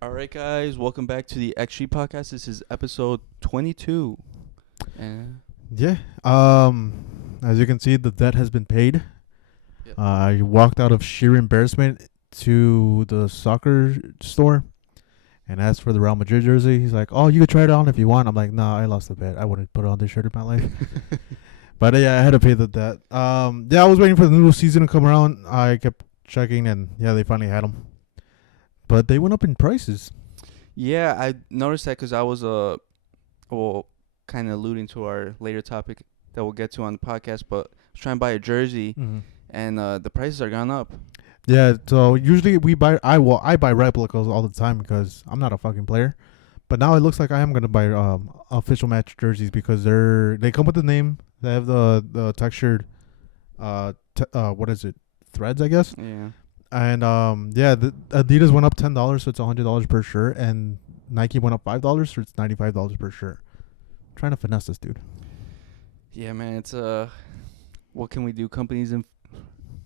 All right, guys, welcome back to the XG podcast. This is episode 22. And Yeah. As you can see, the debt has been paid. Yep. I walked out of sheer embarrassment to the soccer store and asked for the Real Madrid jersey. He's like, "Oh, you could try it on if you want." I'm like, "Nah, I lost the bet. I wouldn't put on this shirt in my life." But yeah, I had to pay the debt. Yeah, I was waiting for the new season to come around. I kept checking, and yeah, they finally had them. But they went up in prices. yeah, I noticed that because I was kind of alluding to our later topic that we'll get to on the podcast. But I was trying to buy a jersey, Mm-hmm. and the prices are gone up. Yeah, so usually I buy replicas all the time because I'm not a fucking player. But now it looks like I am gonna buy official match jerseys because they come with the name. They have the textured what is it, threads, I guess. Yeah, And yeah, the Adidas went up $10, so it's $100 per shirt, and Nike went up $5, so it's $95 per shirt. Trying to finesse this dude. yeah, man. It's what can we do? Companies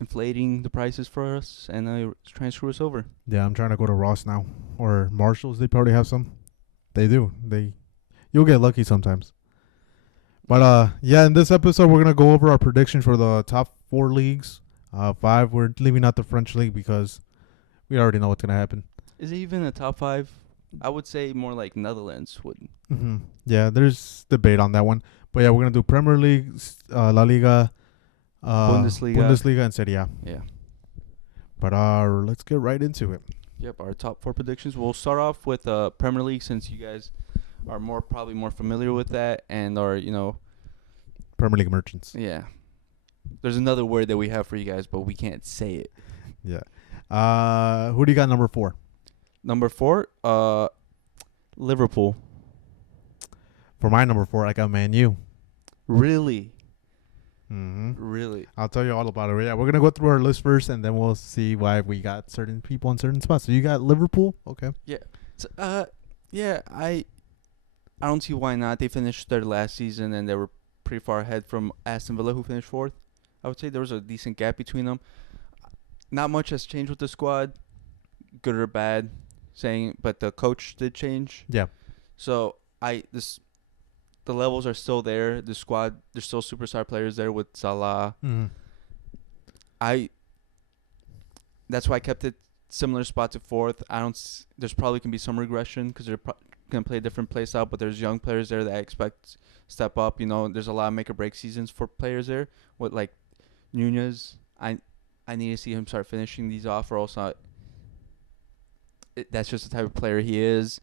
inflating the prices for us and trying to screw us over. Yeah, I'm trying to go to Ross now or Marshalls. They probably have some. They do. You'll get lucky sometimes. But yeah, in this episode we're gonna go over our predictions for the top 4 leagues. 5, we're leaving out the French league because we already know what's gonna happen. Is it even a top five? I would say more like Netherlands would. Mm-hmm. Yeah, there's debate on that one. But yeah, we're gonna do Premier League, La Liga, Bundesliga, and Serie A. Yeah. But let's get right into it. Yep, our top 4 predictions. We'll start off with Premier League since you guys are probably more familiar with that and are, Premier League merchants. yeah. There's another word that we have for you guys, but we can't say it. Yeah. Who do you got number 4? Number 4, Liverpool. For my number 4, I got Man U. Really? Mm-hmm. Really? I'll tell you all about it. Yeah, we're gonna go through our list first, and then we'll see why we got certain people in certain spots. So you got Liverpool, okay? So, yeah, I don't see why not. They finished third last season, and they were pretty far ahead from Aston Villa, who finished 4th. I would say there was a decent gap between them. Not much has changed with the squad, good or bad, but the coach did change. Yeah. So the levels are still there. The squad, there's still superstar players there with Salah. Mm-hmm. That's why I kept it similar spot to 4th. There's probably can be some regression because they're gonna play a different play style, but there's young players there that I expect step up. There's a lot of make or break seasons for players there. With like Nunez, I need to see him start finishing these off, or else that's just the type of player he is.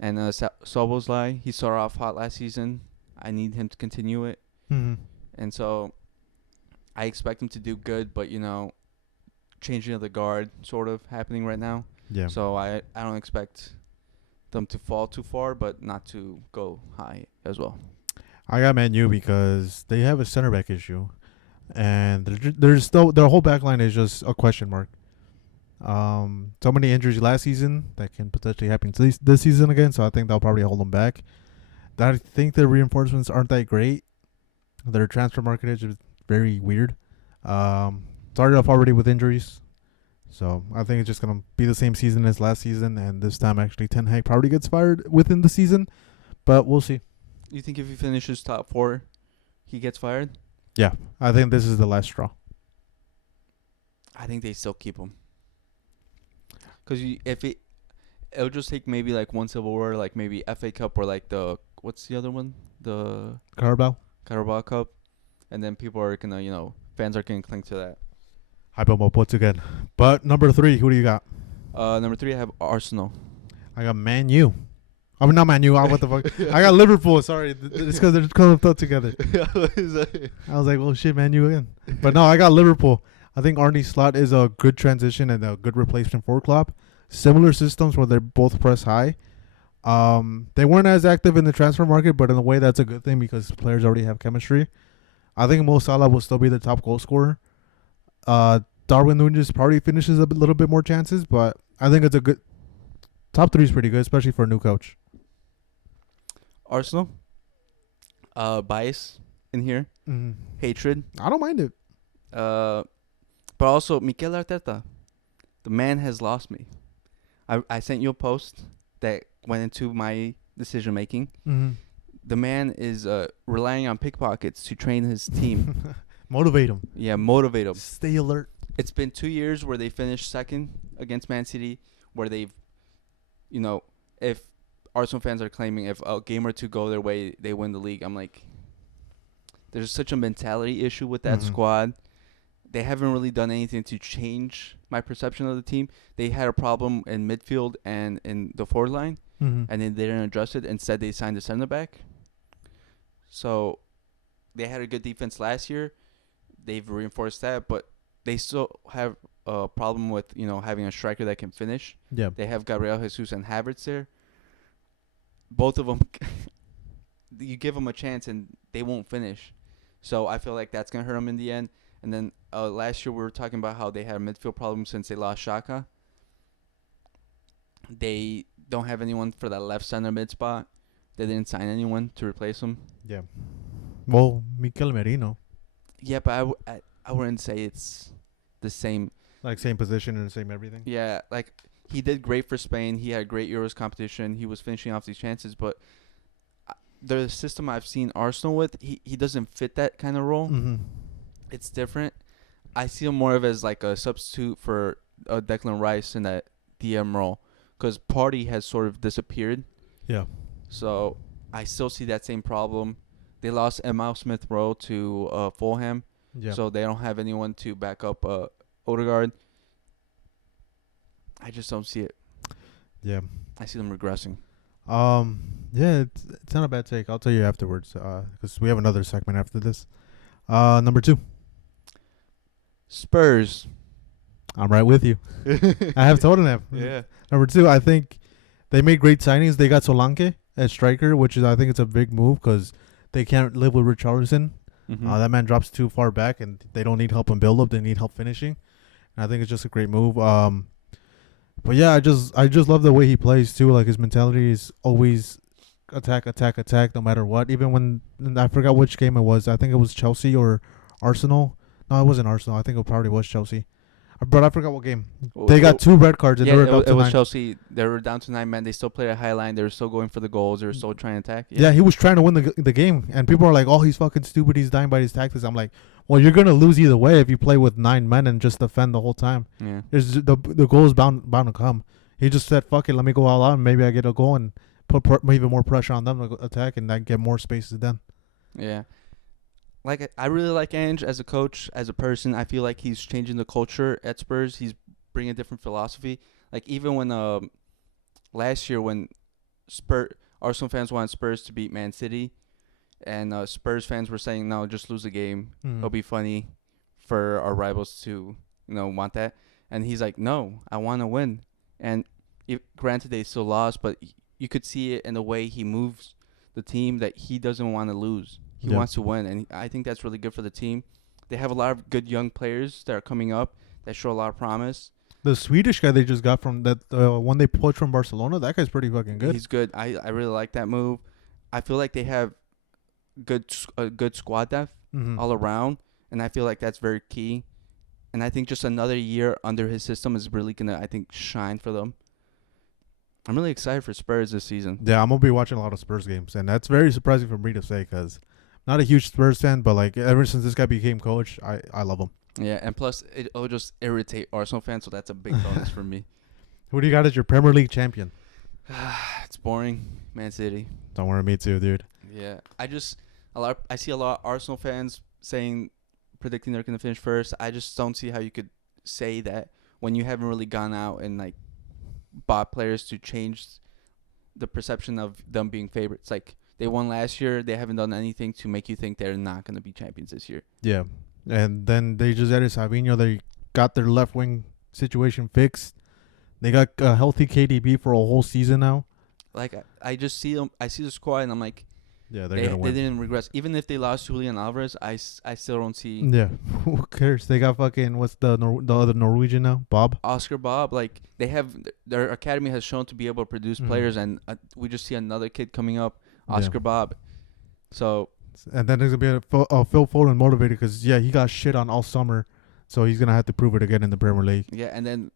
And Szoboszlai, he started off hot last season. I need him to continue it. Mm-hmm. And so I expect him to do good, but, changing of the guard sort of happening right now. Yeah. So I don't expect them to fall too far, but not to go high as well. I got Man U because they have a center back issue, and there's still their whole back line is just a question mark. So many injuries last season that can potentially happen this season again. So I think they'll probably hold them back. I think their reinforcements aren't that great. Their transfer market is very weird. Started off already with injuries, so I think it's just gonna be the same season as last season. And this time, actually, Ten Hag probably gets fired within the season, but we'll see. You think if he finishes top 4, he gets fired? Yeah, I think this is the last straw. I think they still keep him. Because it'll just take maybe like one silverware, like maybe FA Cup or like what's the other one? The Carabao Cup. And then people are going to, fans are going to cling to that. Hypo once again. But number 3, who do you got? Number 3, I have Arsenal. I got Man U. I mean, not Man U. What the fuck? I got Liverpool. Sorry. It's because they're clumped together. I was like, oh, shit, Man U again. But no, I got Liverpool. I think Arne Slot is a good transition and a good replacement for Klopp. Similar systems where they both press high. They weren't as active in the transfer market, but in a way that's a good thing because players already have chemistry. I think Mo Salah will still be the top goal scorer. Darwin Núñez probably finishes a little bit more chances, but I think it's a good top 3 is pretty good, especially for a new coach. Arsenal. Bias in here. Mm-hmm. Hatred. I don't mind it. But also Mikel Arteta. The man has lost me. I sent you a post that went into my decision making. Mm-hmm. The man is relying on pickpockets to train his team. Motivate him. Yeah, motivate him. Stay alert. It's been 2 years where they finished second against Man City, where they've, if Arsenal fans are claiming if a game or two go their way, they win the league. I'm like, there's such a mentality issue with that squad. They haven't really done anything to change my perception of the team. They had a problem in midfield and in the forward line, and then they didn't address it. Instead, they signed a center back. So they had a good defense last year. They've reinforced that, but they still have a problem with, having a striker that can finish. Yeah. They have Gabriel Jesus and Havertz there. Both of them, you give them a chance and they won't finish. So I feel like that's going to hurt them in the end. And then last year we were talking about how they had a midfield problem since they lost Xhaka. They don't have anyone for that left center mid spot. They didn't sign anyone to replace him. Yeah. Well, Mikel Merino. Yeah, but I wouldn't say it's the same. Like same position and same everything. Yeah, like he did great for Spain. He had great Euros competition. He was finishing off these chances, but the system I've seen Arsenal with, he doesn't fit that kind of role. Mm-hmm. It's different. I see him more of as like a substitute for Declan Rice in that DM role, because Partey has sort of disappeared. Yeah. So I still see that same problem. They lost Emile Smith-Rowe to Fulham, so they don't have anyone to back up Odegaard. I just don't see it. Yeah. I see them regressing. Yeah, it's not a bad take. I'll tell you afterwards, because we have another segment after this. Number 2. Spurs. I'm right with you. I have Tottenham. Yeah. Number 2, I think they made great signings. They got Solanke as striker, which is, I think it's a big move because they can't live with Richarlison. Mm-hmm. That man drops too far back, and they don't need help in build-up. They need help finishing. And I think it's just a great move. But yeah, I just love the way he plays too. Like his mentality is always attack, no matter what. Even when I forgot which game it was. I think it was Chelsea or Arsenal. No, it wasn't Arsenal. I think it probably was Chelsea. But I forgot what game. They got 2 red cards and they were down to 9. It was Chelsea. They were down to 9 men. They still played a high line. They were still going for the goals. They were still trying to attack. Yeah, he was trying to win the game. And people are like, oh, he's fucking stupid. He's dying by his tactics. I'm like, well, you're going to lose either way if you play with 9 men and just defend the whole time. Yeah. The goal is bound to come. He just said, fuck it, let me go all out and maybe I get a goal and put even more pressure on them to attack and then get more spaces then. Yeah. Like, I really like Ange as a coach, as a person. I feel like he's changing the culture at Spurs. He's bringing a different philosophy. Like, even when last year when Arsenal fans wanted Spurs to beat Man City, and Spurs fans were saying, no, just lose the game. It'll be funny for our rivals to, want that. And he's like, no, I want to win. And granted, they still lost, but you could see it in the way he moves the team that he doesn't want to lose. He wants to win, and I think that's really good for the team. They have a lot of good young players that are coming up that show a lot of promise. The Swedish guy they just got from that one they poached from Barcelona, that guy's pretty fucking good. He's good. I really like that move. I feel like they have a good squad depth all around, and I feel like that's very key. And I think just another year under his system is really going to, I think, shine for them. I'm really excited for Spurs this season. Yeah, I'm going to be watching a lot of Spurs games, and that's very surprising for me to say because I'm not a huge Spurs fan, but like ever since this guy became coach, I love him. Yeah, and plus it'll just irritate Arsenal fans, so that's a big bonus for me. Who do you got as your Premier League champion? It's boring. Man City. Don't worry, me too, dude. Yeah, I see a lot of Arsenal fans predicting they're going to finish first. I just don't see how you could say that when you haven't really gone out and like bought players to change the perception of them being favorites. Like they won last year, they haven't done anything to make you think they're not going to be champions this year. Yeah, and then they just added Savinho. They got their left wing situation fixed. They got a healthy KDB for a whole season now. Like I just see them. I see the squad and I'm like, yeah, they're gonna win. They didn't regress. Even if they lost Julian Alvarez, I still don't see. Yeah, who cares? They got fucking what's the other Norwegian now? Oscar Bob. Like they have their academy has shown to be able to produce players, and we just see another kid coming up, Oscar Bob. So. And then there's gonna be a Phil Foden motivated because he got shit on all summer, so he's gonna have to prove it again in the Premier League. Yeah, and then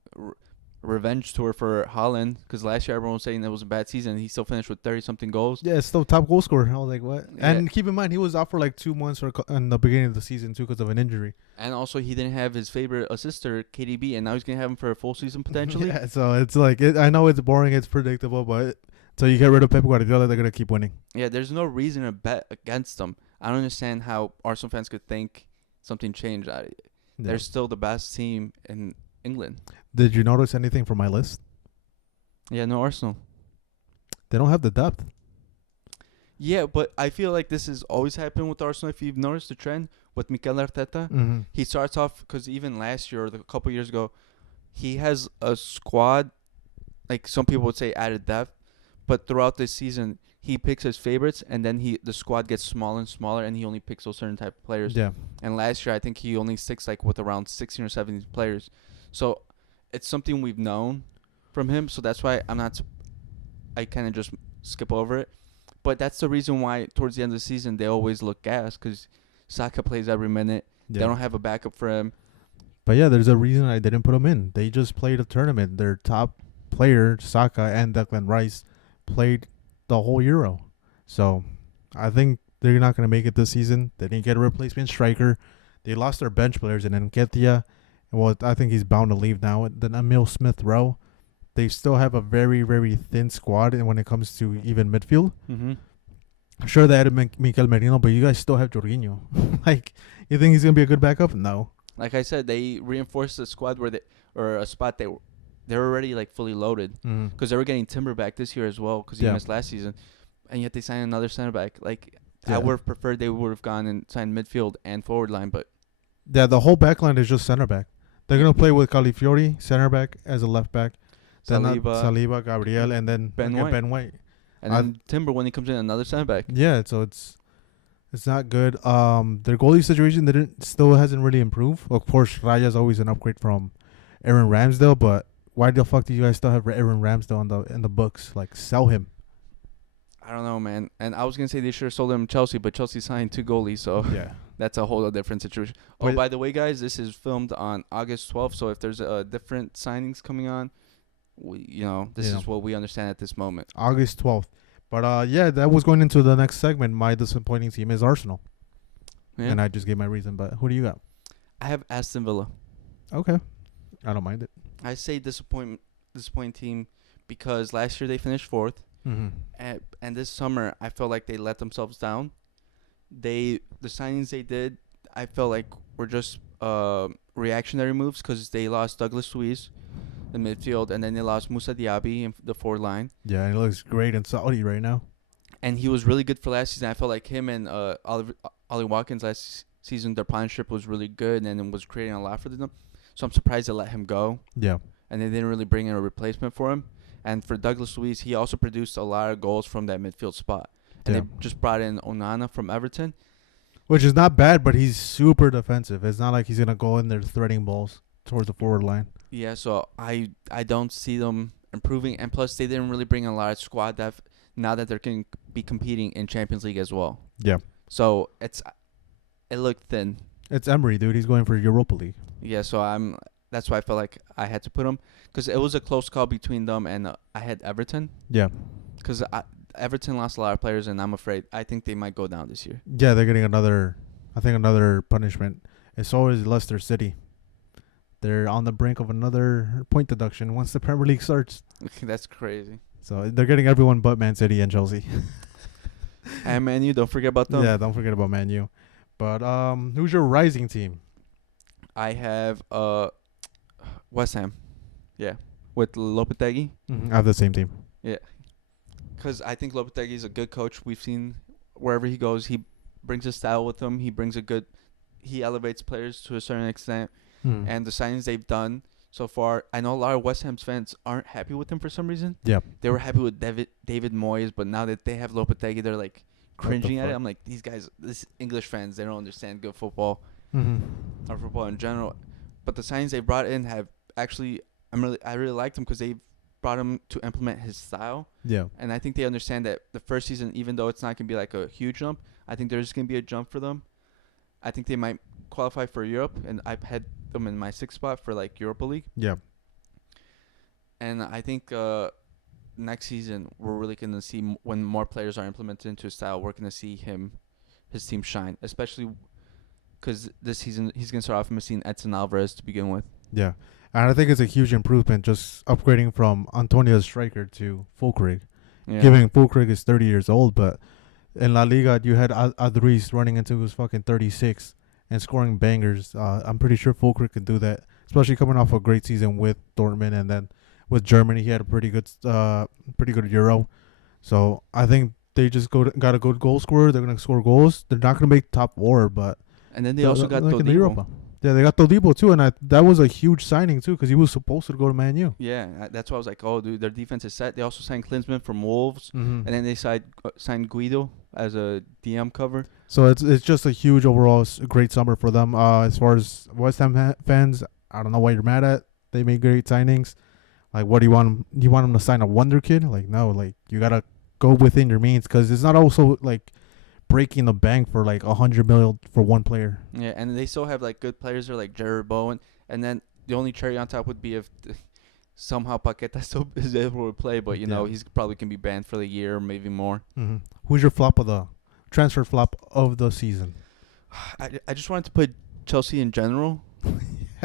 revenge tour for Haaland, because last year everyone was saying it was a bad season. He still finished with 30-something goals. Yeah, it's still top goal scorer. I was like, what? Yeah. And keep in mind, he was out for like 2 months in the beginning of the season too because of an injury. And also, he didn't have his favorite assister, KDB, and now he's going to have him for a full season potentially. Yeah, so it's like, I know it's boring, it's predictable, but until you get rid of Pep Guardiola, they're going to keep winning. Yeah, there's no reason to bet against them. I don't understand how Arsenal fans could think something changed. Yeah. They're still the best team in England. Did you notice anything from my list? Yeah, no Arsenal. They don't have the depth. Yeah, but I feel like this has always happened with Arsenal. If you've noticed the trend with Mikel Arteta, Mm-hmm. he starts off, because even last year or a couple years ago, he has a squad, like some people would say added depth, but throughout this season, he picks his favorites, and then the squad gets smaller and smaller, and he only picks those certain type of players. Yeah. And last year, I think he only sticks like with around 16 or 17 players. So it's something we've known from him. So that's why I kind of just skip over it. But that's the reason why towards the end of the season, they always look gas, because Saka plays every minute. Yeah. They don't have a backup for him. But yeah, there's a reason I didn't put them in. They just played a tournament. Their top player, Saka and Declan Rice, played the whole Euro. So I think they're not going to make it this season. They didn't get a replacement striker. They lost their bench players in Nketiah. Well, I think he's bound to leave now. Then Emil Smith-Rowe. They still have a very, very thin squad and when it comes to even midfield. Mm-hmm. Sure, they added Mikel Merino, but you guys still have Jorginho. Like, you think he's going to be a good backup? No. Like I said, they reinforced the squad or a spot they're already like fully loaded, because they were getting Timber back this year as well, because he missed last season, and yet they signed another center back. Like I would have preferred they would have gone and signed midfield and forward line, but yeah, the whole back line is just center back. They're gonna play with Calafiori center back as a left back, then Saliba, Gabriel, and then Ben White, and then Timber when he comes in another center back. Yeah, so it's not good. Their goalie situation still hasn't really improved. Of course, Raya's always an upgrade from Aaron Ramsdale, but why the fuck do you guys still have Aaron Ramsdale in the books? Like, sell him. I don't know, man. And I was gonna say they should have sold him Chelsea, but Chelsea signed 2 goalies, so yeah, that's a whole different situation. Oh, by the way, guys, this is filmed on August 12th, so if there's different signings coming on, this is what we understand at this moment. August 12th. But yeah, that was going into the next segment. My disappointing team is Arsenal. Yeah. And I just gave my reason, but who do you got? I have Aston Villa. Okay. I don't mind it. I say disappointing team because last year they finished 4th. Mm-hmm. And this summer, I felt like they let themselves down. The signings they did, I felt like were just reactionary moves, because they lost Douglas Luiz in midfield, and then they lost Moussa Diaby in the forward line. Yeah, he looks great in Saudi right now. And he was really good for last season. I felt like him and Ollie Watkins last season, their partnership was really good and it was creating a lot for them. So I'm surprised they let him go. Yeah. And they didn't really bring in a replacement for him. And for Douglas Luiz, he also produced a lot of goals from that midfield spot. And they just brought in Onana from Everton. Which is not bad, but he's super defensive. It's not like he's going to go in there threading balls towards the forward line. Yeah, so I don't see them improving. And plus, they didn't really bring in a lot of squad depth now that they're going to be competing in Champions League as well. Yeah. So it looked thin. It's Emery, dude. He's going for Europa League. Yeah, so that's why I felt like I had to put them. Because it was a close call between them and I had Everton. Yeah. Because Everton lost a lot of players, and I think they might go down this year. Yeah, they're getting another punishment. It's always Leicester City. They're on the brink of another point deduction once the Premier League starts. That's crazy. So they're getting everyone but Man City and Chelsea. And Man U, don't forget about them. Yeah, don't forget about Man U. But who's your rising team? I have West Ham. Yeah, with Lopetegui. Mm-hmm. I have the same team. Yeah, because I think Lopetegui is a good coach. We've seen wherever he goes, he brings a style with him. He elevates players to a certain extent. Mm. And the signings they've done so far, I know a lot of West Ham's fans aren't happy with him for some reason. Yeah. They were happy with David Moyes, but now that they have Lopetegui, they're like cringing at it. I'm like, these guys, this English fans, they don't understand good football or football in general. But the signings they brought in have actually, I really liked them because they brought him to implement his style. Yeah. And I think they understand that the first season, even though it's not going to be like a huge jump, I think there's going to be a jump for them. I think they might qualify for Europe, and I've had them in my 6th spot for like Europa League. Yeah. And I think next season we're really going to see when more players are implemented into his style, we're going to see his team shine, especially because this season he's going to start off missing Edson Alvarez to begin with. Yeah. And I think it's a huge improvement just upgrading from Antonio Striker to Fulkrug. Yeah. Given Fulkrug is 30 years old, but in La Liga, you had Adriz running into his fucking 36 and scoring bangers. I'm pretty sure Fulkrug can do that, especially coming off a great season with Dortmund, and then with Germany, he had a pretty good Euro. So I think they just got a good goal scorer. They're gonna score goals. They're not gonna make top four, but And then they also got like in the Todibo. Europa. Yeah, they got Todibo too, and that was a huge signing too because he was supposed to go to Man U. Yeah, that's why I was like, oh, dude, their defense is set. They also signed Klinsmann from Wolves, Mm-hmm. and then they signed Guido as a DM cover. So it's just a huge overall great summer for them. As far as West Ham fans, I don't know why you're mad at. They made great signings. Like, what do you want 'em? Do you want them to sign a wonder kid? Like, no. Like, you gotta go within your means because it's not also like breaking the bank for like 100 million for one player. Yeah, and they still have like good players there, like Jared Bowen, and then the only cherry on top would be if somehow Paqueta still is able to play, but you know he's probably can be banned for the year or maybe more. Mm-hmm. Who's your transfer flop of the season? I just wanted to put Chelsea in general.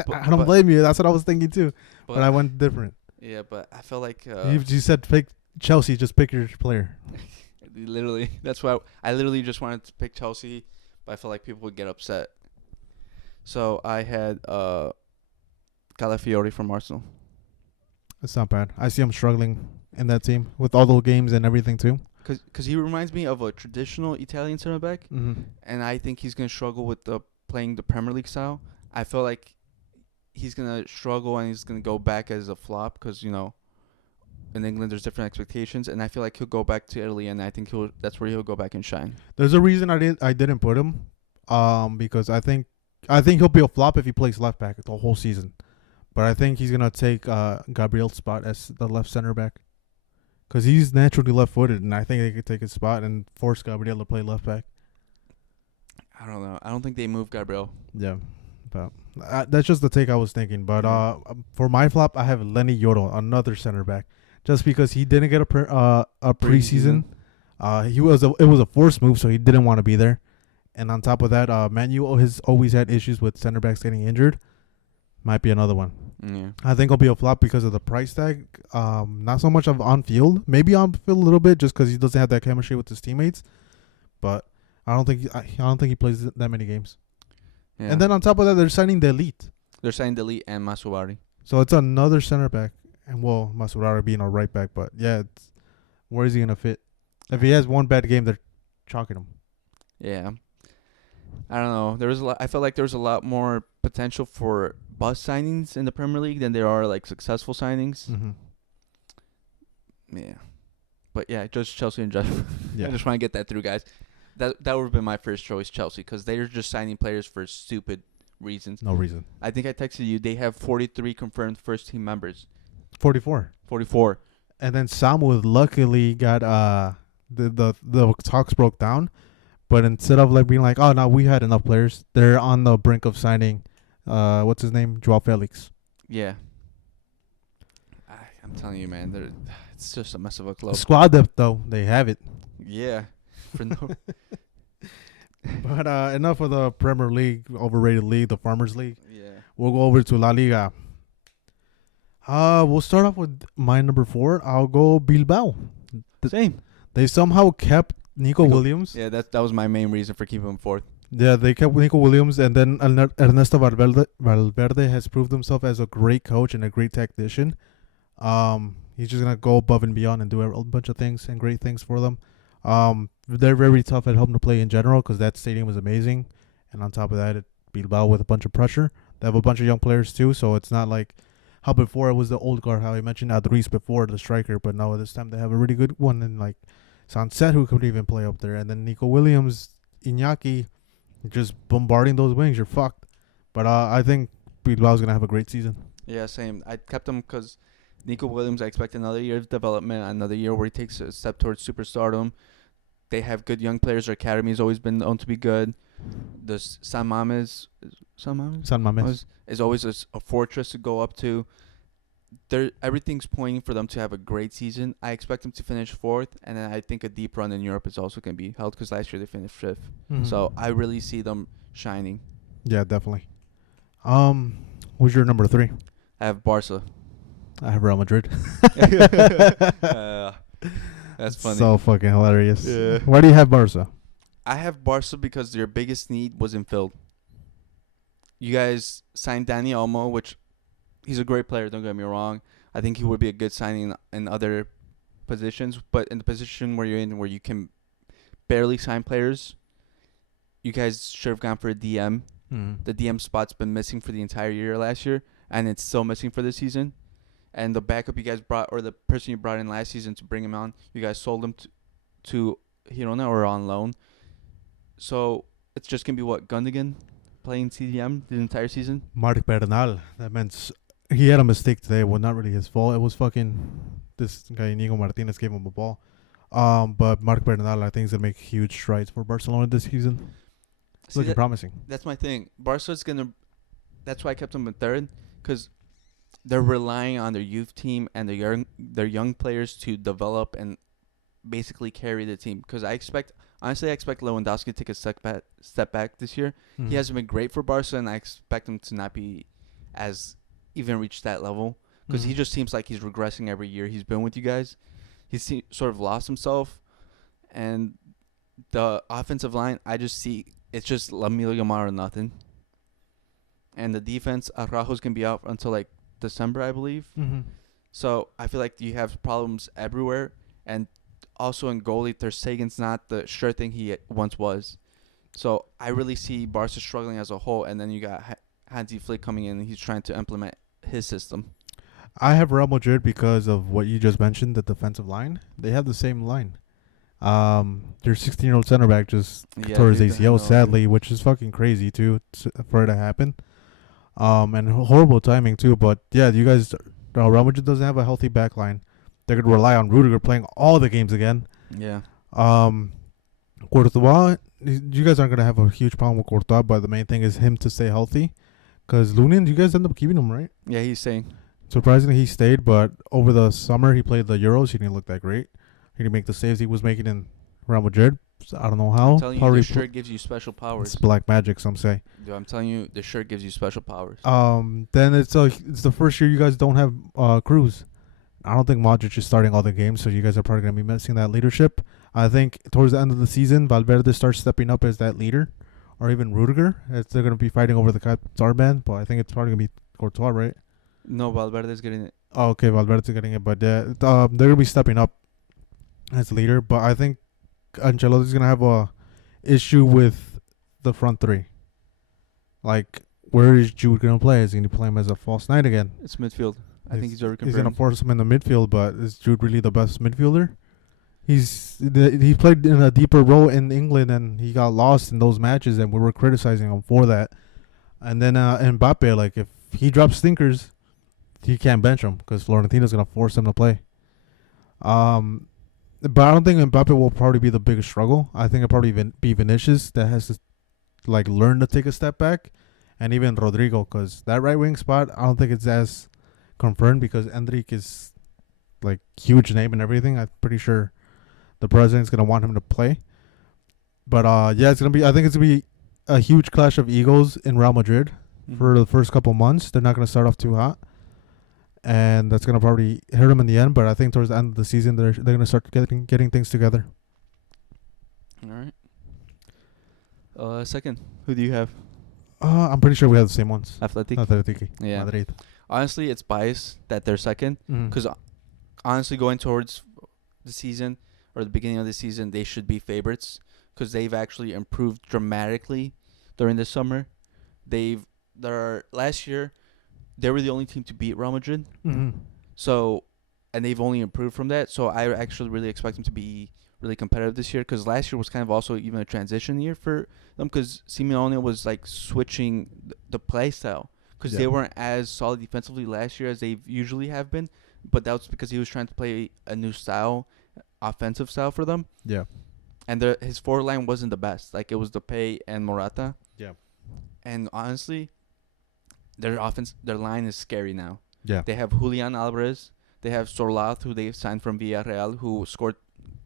I don't blame you. That's what I was thinking too, but I went different. Yeah, but I felt like you said pick Chelsea. Just pick your player. Literally, that's why I literally just wanted to pick Chelsea, but I felt like people would get upset. So I had Calafiori from Arsenal. It's not bad. I see him struggling in that team with all those games and everything too. Cause he reminds me of a traditional Italian center back, Mm-hmm. and I think he's gonna struggle with playing the Premier League style. I feel like he's gonna struggle and he's gonna go back as a flop because in England there's different expectations, and I feel like he'll go back to Italy, and I think that's where he'll go back and shine. There's a reason I didn't put him, because I think he'll be a flop if he plays left back the whole season, but I think he's gonna take Gabriel's spot as the left center back, because he's naturally left-footed, and I think they could take his spot and force Gabriel to play left back. I don't know. I don't think they move Gabriel. Yeah, but that's just the take I was thinking. But for my flop, I have Lenny Yoro, another center back. Just because he didn't get a preseason, it was a forced move, so he didn't want to be there. And on top of that, Man U has always had issues with center backs getting injured. Might be another one. Yeah. I think it'll be a flop because of the price tag. Not so much of on field, maybe on field a little bit, just because he doesn't have that chemistry with his teammates. But I don't think he plays that many games. Yeah. And then on top of that, they're signing the elite. They're signing the elite and Masuari. So it's another center back. And, well, Masurara being a right back. But, yeah, where is he going to fit? If he has one bad game, they're chalking him. Yeah. I don't know. I felt like there was a lot more potential for bust signings in the Premier League than there are, like, successful signings. Mm-hmm. Yeah. But, yeah, just Chelsea in general. Yeah. I just want to get that through, guys. That would have been my first choice, Chelsea, because they're just signing players for stupid reasons. No reason. I think I texted you. They have 43 confirmed first-team members. 44. 44. And then Samu luckily got the talks broke down, but instead of like being like, oh no, we had enough players, they're on the brink of signing what's his name? Joao Felix. Yeah. I'm telling you, man, it's just a mess of a club. Squad depth though, they have it. Yeah. But enough of the Premier League, overrated league, the Farmers League. Yeah. We'll go over to La Liga. We'll start off with my number 4. I'll go Bilbao. Same. They somehow kept Nico Williams. Yeah, that was my main reason for keeping him fourth. Yeah, they kept Nico Williams, and then Ernesto Valverde has proved himself as a great coach and a great tactician. He's just gonna go above and beyond and do a bunch of things and great things for them. They're very tough at home to play in general because that stadium is amazing, and on top of that, Bilbao with a bunch of pressure. They have a bunch of young players too, so it's not like how before it was the old guard, how I mentioned Adriz before, the striker, but no, this time they have a really good one, and like Sanset, who could even play up there, and then Nico Williams, Iñaki, just bombarding those wings, you're fucked. But I think Bilbao's going to have a great season. Yeah, same. I kept him because Nico Williams, I expect another year of development, another year where he takes a step towards superstardom. They have good young players. Their academy has always been known to be good. The San Mames San Mames is always a fortress to go up to. everything's pointing for them to have a great season. I expect them to finish fourth, and then I think a deep run in Europe is also going to be held because last year they finished fifth. So I really see them shining. Yeah, definitely. Who's your number 3? I have Barca. I have Real Madrid. That's funny. So fucking hilarious. Yeah. Why do you have Barca? I have Barca because their biggest need wasn't filled. You guys signed Dani Olmo, which he's a great player, don't get me wrong. I think he would be a good signing in other positions, but in the position where you're in, where you can barely sign players, you guys should have gone for a DM. The DM spot's been missing for the entire year last year, and it's still missing for this season. And the backup you guys brought, or the person you brought in last season to bring him on, you guys sold him to Girona or on loan. So it's just going to be Gundogan playing CDM the entire season? Marc Bernal. That meant he had a mistake today. Well, not really his fault. It was fucking this guy, Inigo Martinez, gave him a ball. But Marc Bernal, I think, is going to make huge strides for Barcelona this season. It's looking promising. That's my thing. Barca's going to... That's why I kept them in third, because they're relying on their youth team and their young players to develop and basically carry the team. Because I expect Lewandowski to take a step back this year. He hasn't been great for Barca, and I expect him to not be as even reach that level, because he just seems like he's regressing every year he's been with you guys. He's sort of lost himself, and the offensive line, I just see it's just Lamine Yamal or nothing. And the defense, Araujo's going to be out until like December, I believe. So I feel like you have problems everywhere. And also in goalie, Ter Stegen's not the sure thing he once was. So I really see Barca struggling as a whole. And then you got Hansi Flick coming in, and he's trying to implement his system. I have Real Madrid because of what you just mentioned, the defensive line. They have the same line. Their 16-year-old center back just tore his ACL, sadly, which is fucking crazy, too, for it to happen. And horrible timing, too. But, yeah, you guys, Real Madrid doesn't have a healthy back line. They're going to rely on Rudiger playing all the games again. Yeah. Courtois, you guys aren't going to have a huge problem with Courtois, but the main thing is him to stay healthy. Because Lunin, you guys end up keeping him, right? Yeah, he's staying. Surprisingly, he stayed, but over the summer, he played the Euros. He didn't look that great. He didn't make the saves he was making in Real Madrid. So I don't know how. I'm telling you, the shirt gives you special powers. It's black magic, some say. Dude, I'm telling you, the shirt gives you special powers. Then it's the first year you guys don't have Cruz. I don't think Modric is starting all the games, so you guys are probably going to be missing that leadership. I think towards the end of the season, Valverde starts stepping up as that leader, or even Rudiger. They're going to be fighting over the Qatar band, but I think it's probably going to be Courtois, right? No, Valverde's getting it. Oh, okay, Valverde's getting it, but they're going to be stepping up as leader. But I think Ancelotti's going to have a issue with the front three. Like, where is Jude going to play? Is he going to play him as a false nine again? It's midfield. I think he's already confirmed. He's going to force him in the midfield, but is Jude really the best midfielder? He played in a deeper role in England, and he got lost in those matches, and we were criticizing him for that. And then Mbappe, like, if he drops stinkers, he can't bench him because Florentino's going to force him to play. But I don't think Mbappe will probably be the biggest struggle. I think it'll probably be Vinicius that has to, like, learn to take a step back, and even Rodrigo, because that right wing spot, I don't think it's as confirmed because Endrick is, like, huge name and everything. I'm pretty sure the president's going to want him to play. But, yeah, it's going to be, I think it's going to be a huge clash of egos in Real Madrid for the first couple months. They're not going to start off too hot. And that's going to probably hurt them in the end. But I think towards the end of the season, they're going to start getting things together. All right. Second, who do you have? I'm pretty sure we have the same ones. Athletic. Yeah. Madrid. Honestly, it's biased that they're second. Because honestly, going towards the season or the beginning of the season, they should be favorites because they've actually improved dramatically during this summer. Last year, they were the only team to beat Real Madrid. So, and they've only improved from that. So I actually really expect them to be really competitive this year because last year was kind of also even a transition year for them because Simeone was like switching the play style because they weren't as solid defensively last year as they usually have been. But that was because he was trying to play a new style, offensive style for them. Yeah. And his forward line wasn't the best. Like, it was Depay and Morata. Yeah. And honestly, their line is scary now. Yeah. They have Julian Alvarez. They have Sorlath, who they signed from Villarreal, who scored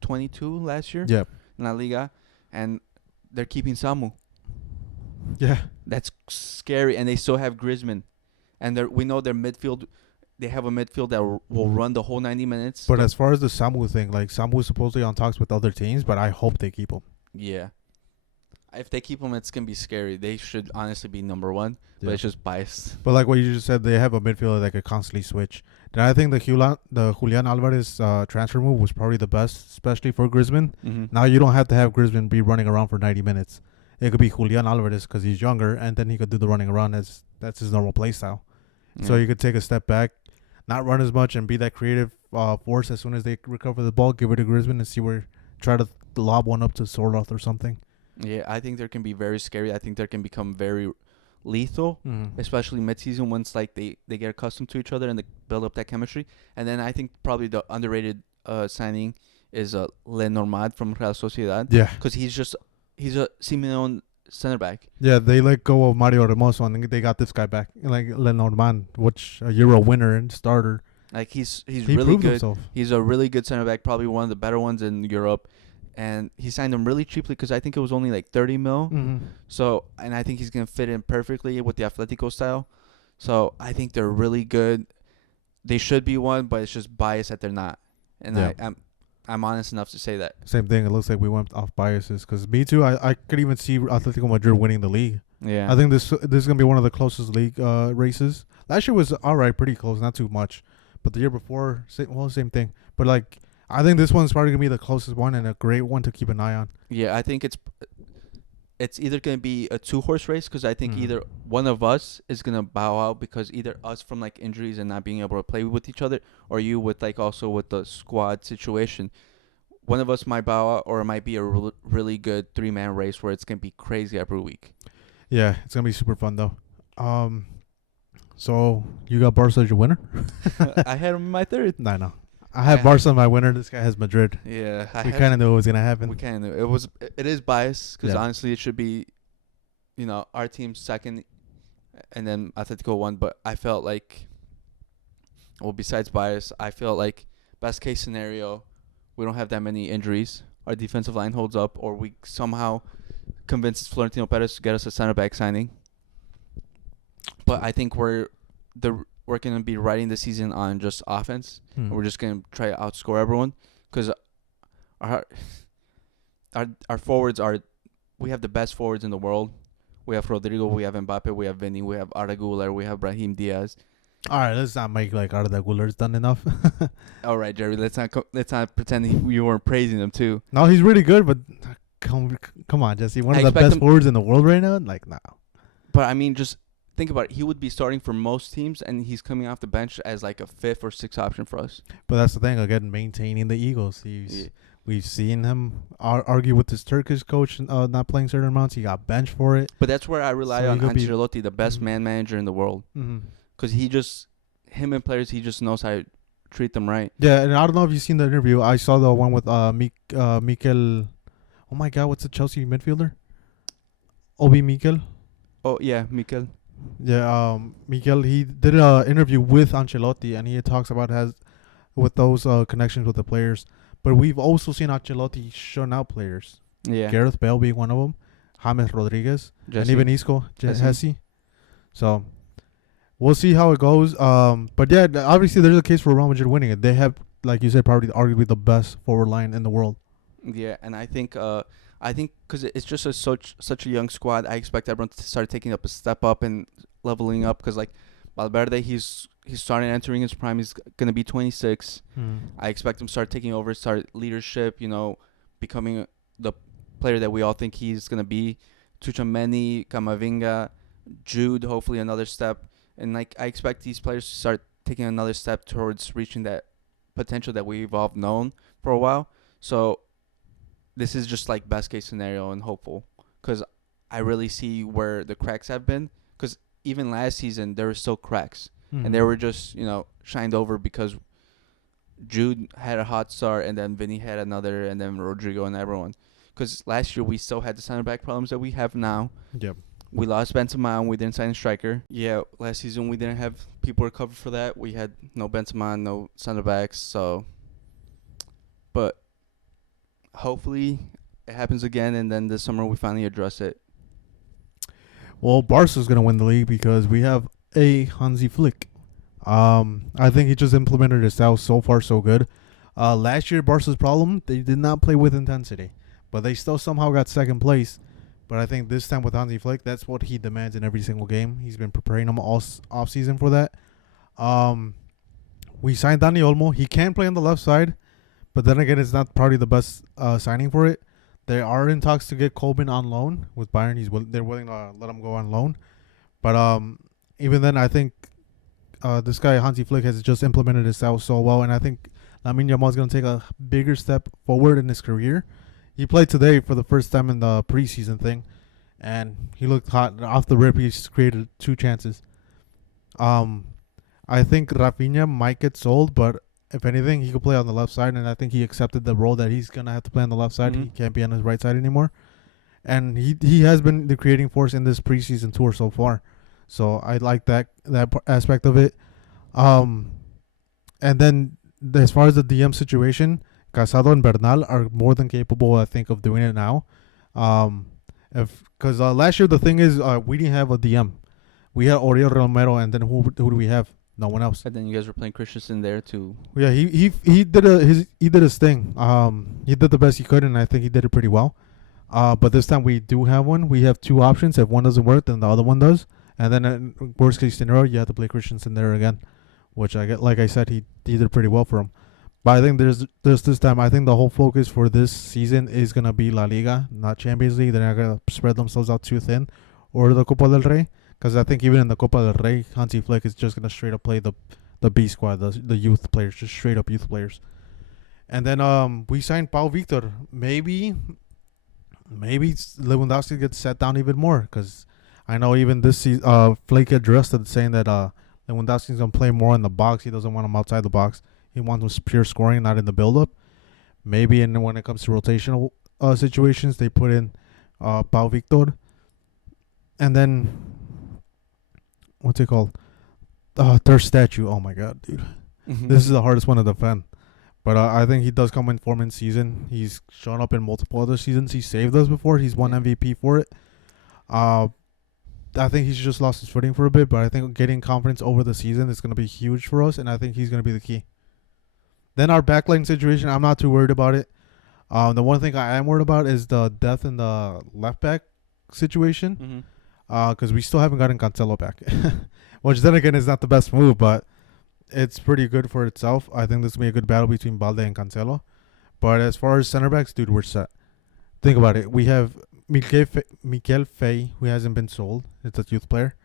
22 last year Yeah. in La Liga, and they're keeping Samu. Yeah. That's scary, and they still have Griezmann, and we know their midfield. They have a midfield that will run the whole 90 minutes. But as far as the Samu thing, like Samu is supposedly on talks with other teams, but I hope they keep him. Yeah. If they keep him, it's going to be scary. They should honestly be number one, but it's just biased. But like what you just said, they have a midfielder that could constantly switch. And I think the Julian Alvarez transfer move was probably the best, especially for Griezmann. Mm-hmm. Now you don't have to have Griezmann be running around for 90 minutes. It could be Julian Alvarez because he's younger, and then he could do the running around as that's his normal play style. Yeah. So you could take a step back, not run as much, and be that creative force as soon as they recover the ball. Give it to Griezmann and see where try to lob one up to Sorloth or something. Yeah, I think they can be very scary. I think they can become very lethal, especially mid-season once like they get accustomed to each other and they build up that chemistry. And then I think probably the underrated signing is Lenormand from Real Sociedad. Yeah, because he's a Simeone center back. Yeah, they let go of Mario Hermoso and they got this guy back, like Lenormand, which a Euro winner and starter. Like he's He really proved good. himself. He's a really good center back, probably one of the better ones in Europe. And he signed him really cheaply because I think it was only like 30 mil. Mm-hmm. So, and I think he's going to fit in perfectly with the Atletico style. So, I think they're really good. They should be one, but it's just bias that they're not. And Yeah. I'm honest enough to say that. Same thing. It looks like we went off biases because me too. I could even see Atletico Madrid winning the league. Yeah. I think this is gonna be one of the closest league races. Last year was all right, pretty close, not too much. But the year before, same thing. But like, I think this one's probably gonna be the closest one and a great one to keep an eye on. Yeah, I think it's either going to be a 2-horse race because I think Mhm. either one of us is going to bow out because either us from like injuries and not being able to play with each other, or you with like also with the squad situation. One of us might bow out, or it might be a really good 3-man race where it's going to be crazy every week. Yeah, it's gonna be super fun though. So you got Barca as your winner? I had him in my third. No. I have Barca as my winner. This guy has Madrid. Yeah, We kind of knew it was gonna happen. We kind of knew it is biased because Yeah. honestly it should be, our team second, and then Atletico 1. But I felt like, well, besides bias, I felt like best case scenario, we don't have that many injuries. Our defensive line holds up, or we somehow convinces Florentino Perez to get us a center back signing. But I think we're going to be riding the season on just offense. And we're just going to try to outscore everyone because our forwards we have the best forwards in the world. We have Rodrigo, we have Mbappe, we have Vinny, we have Arda Güler, we have Brahim Diaz. All right, let's not make like Arda Güler's done enough. All right, Jerry, let's not pretend you weren't praising him too. No, he's really good, but come on, Jesse, one of the best forwards in the world right now. Like, no. But I mean, just think about it. He would be starting for most teams, and he's coming off the bench as like a 5th or 6th option for us. But that's the thing, again, maintaining the Eagles. We've seen him argue with his Turkish coach not playing certain amounts. He got benched for it. But that's where I rely on Ancelotti, the best Mhm. man manager in the world. Because him and players, he just knows how to treat them right. Yeah, and I don't know if you've seen the interview. I saw the one with Mikel. Oh my God, what's the Chelsea midfielder? Obi Mikel. Oh yeah, Mikel. Yeah, Mikel. He did an interview with Ancelotti, and he talks about with those connections with the players. But we've also seen Ancelotti shun out players. Yeah. Gareth Bale being one of them, James Rodriguez, Jesse. and even Isco, Jesse. Jesse. So we'll see how it goes. But yeah, obviously there's a case for Real Madrid winning it. They have, like you said, probably arguably the best forward line in the world. Yeah, and I think because it's just such a young squad, I expect everyone to start taking up a step up and leveling up. Because like Valverde, he's starting entering his prime. He's gonna be 26. I expect him to start taking over, start leadership. Becoming the player that we all think he's gonna be. Tchouaméni, Camavinga, Jude, hopefully another step. And like I expect these players to start taking another step towards reaching that potential that we've all known for a while. So this is just like best case scenario and hopeful, because I really see where the cracks have been. Because even last season there were still cracks, and they were just shined over because Jude had a hot start, and then Vinny had another, and then Rodrigo and everyone. Because last year we still had the center back problems that we have now. Yep. We lost Benzema and we didn't sign a striker. Yeah, last season we didn't have people recover for that. We had no Benzema, no center backs. So, but hopefully it happens again, and then this summer we finally address it. Well, Barca's gonna win the league because we have a Hansi Flick. I think he just implemented his style so far so good. Last year Barca's problem, they did not play with intensity, but they still somehow got second place. But I think this time with Hansi Flick, that's what he demands in every single game. He's been preparing them all off season for that. We signed Dani Olmo. He can play on the left side, but then again, it's not probably the best signing for it. They are in talks to get Coleman on loan with Bayern. They're willing to let him go on loan. But even then, I think this guy Hansi Flick has just implemented his style so well, and I think Lamine Yamal is going to take a bigger step forward in his career. He played today for the first time in the preseason thing, and he looked hot off the rip. He's created 2 chances. I think Rafinha might get sold, but if anything, he could play on the left side, and I think he accepted the role that he's gonna have to play on the left side. Mhm. He can't be on his right side anymore, and he has been the creating force in this preseason tour so far. So I like that aspect of it. And then as far as the DM situation, Casado and Bernal are more than capable, I think, of doing it now. Because last year the thing is we didn't have a DM. We had Oriol Romero, and then who do we have? No one else. And then you guys were playing Christensen there too. Yeah, he did his thing. He did the best he could, and I think he did it pretty well. But this time we do have one. We have 2 options. If one doesn't work, then the other one does. And then in worst case scenario, you have to play Christensen there again, which like I said, he did pretty well for him. But I think there's this time. I think the whole focus for this season is gonna be La Liga, not Champions League. They're not gonna spread themselves out too thin, or the Copa del Rey. Because I think even in the Copa del Rey, Hansi Flick is just going to straight up play the B squad, the youth players, just straight up youth players. And then we signed Pau Victor. Maybe Lewandowski gets set down even more. Because I know even this season, Flick addressed it saying that Lewandowski's going to play more in the box. He doesn't want him outside the box. He wants him pure scoring, not in the build-up. Maybe when it comes to rotational situations, they put in Pau Victor. And then what's it called? Third statue. Oh my god, dude. This is the hardest one to defend. But I think he does come in form in season. He's shown up in multiple other seasons. He saved us before. He's won MVP for it. I think he's just lost his footing for a bit, but I think getting confidence over the season is going to be huge for us, and I think he's going to be the key. Then our backline situation, I'm not too worried about it. The one thing I am worried about is the depth in the left back situation. Because we still haven't gotten Cancelo back. Which then again is not the best move, but it's pretty good for itself. I think this will be a good battle between Balde and Cancelo. But as far as center backs, dude, we're set. Think about it. We have Mikel Fey, who hasn't been sold. It's a youth player.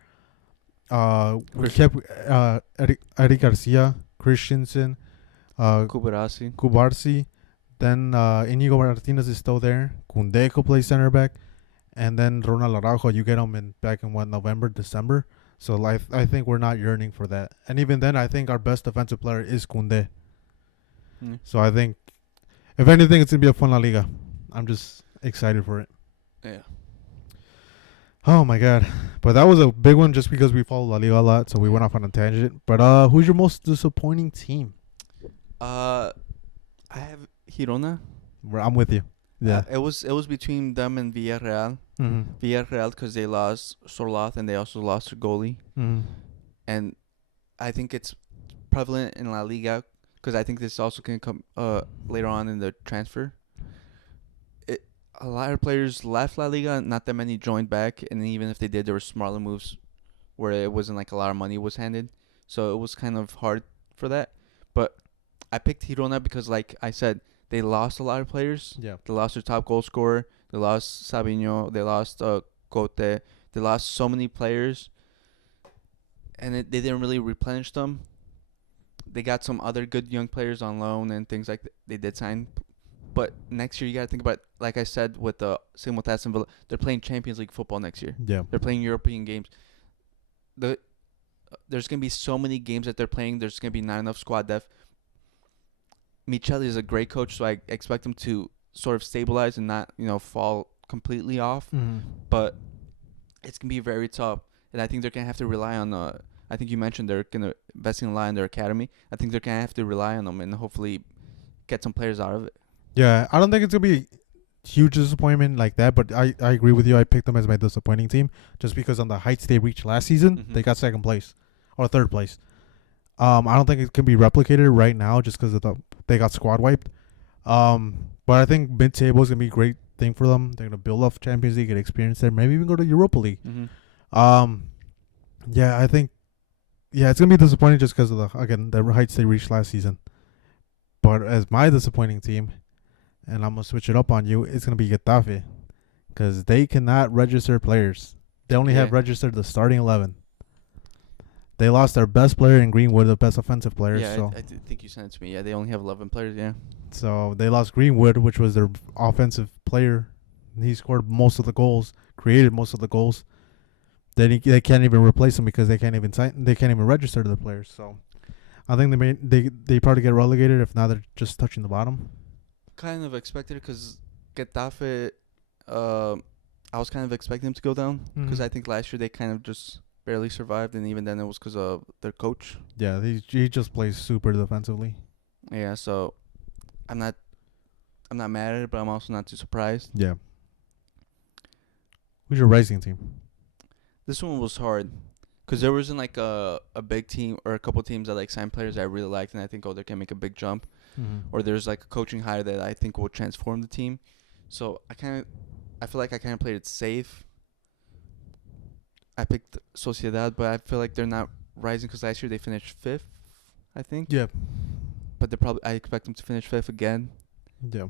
We kept Eric Garcia, Christensen, Kubarsi. Then Inigo Martinez is still there. Koundé could play center back. And then Ronald Araujo, you get him back in November, December. So I think we're not yearning for that. And even then, I think our best defensive player is Koundé. So I think, if anything, it's going to be a fun La Liga. I'm just excited for it. Yeah. Oh, my God. But that was a big one just because we follow La Liga a lot, so we went off on a tangent. But who's your most disappointing team? I have Girona. I'm with you. Yeah. It was between them and Villarreal. Villarreal because they lost Sorloth and they also lost their goalie. And I think it's prevalent in La Liga because I think this also can come later on in the transfer. A lot of players left La Liga, not that many joined back, and even if they did, there were smaller moves where it wasn't like a lot of money was handed. So it was kind of hard for that. But I picked Girona because, like I said, they lost a lot of players. Yeah. They lost their top goal scorer. They lost Sabinho. They lost Cote. They lost so many players. And they didn't really replenish them. They got some other good young players on loan and things like that. They did sign. But next year, you got to think about, like I said, with the same with Aston Villa, they're playing Champions League football next year. Yeah. They're playing European games. There's going to be so many games that they're playing. There's going to be not enough squad depth. Michele is a great coach, so I expect him to sort of stabilize and not, fall completely off. Mm-hmm. But it's gonna be very tough, and I think they're gonna have to rely on. I think you mentioned they're gonna investing a lot in their academy. I think they're gonna have to rely on them and hopefully get some players out of it. Yeah, I don't think it's gonna be a huge disappointment like that, but I agree with you. I picked them as my disappointing team just because on the heights they reached last season, they got second place or third place. I don't think it can be replicated right now just because they got squad wiped. But I think mid table is gonna be a great thing for them. They're gonna build off Champions League, get experience there, maybe even go to Europa League. Yeah, I think it's gonna be disappointing just because of the heights they reached last season. But as my disappointing team, and I'm gonna switch it up on you, it's gonna be Getafe, because they cannot register players. They only have registered the starting 11. They lost their best player in Greenwood, the best offensive player. Yeah, so I think you sent it to me. Yeah, they only have 11 players. Yeah. So they lost Greenwood, which was their offensive player. He scored most of the goals, created most of the goals. They can't even replace him because they can't even register the players. So I think they probably get relegated if not they're just touching the bottom. Kind of expected it because Getafe, I was kind of expecting them to go down because I think last year they kind of just barely survived, and even then it was because of their coach. Yeah, he just plays super defensively. Yeah, so I'm not mad at it, but I'm also not too surprised. Yeah. Who's your rising team? This one was hard because there wasn't like a big team or a couple teams that like signed players that I really liked, and I think they can make a big jump, or there's like a coaching hire that I think will transform the team. So I feel like I kind of played it safe. I picked Sociedad, but I feel like they're not rising because last year they finished 5th, I think. Yeah. But I expect them to finish 5th again. Yeah.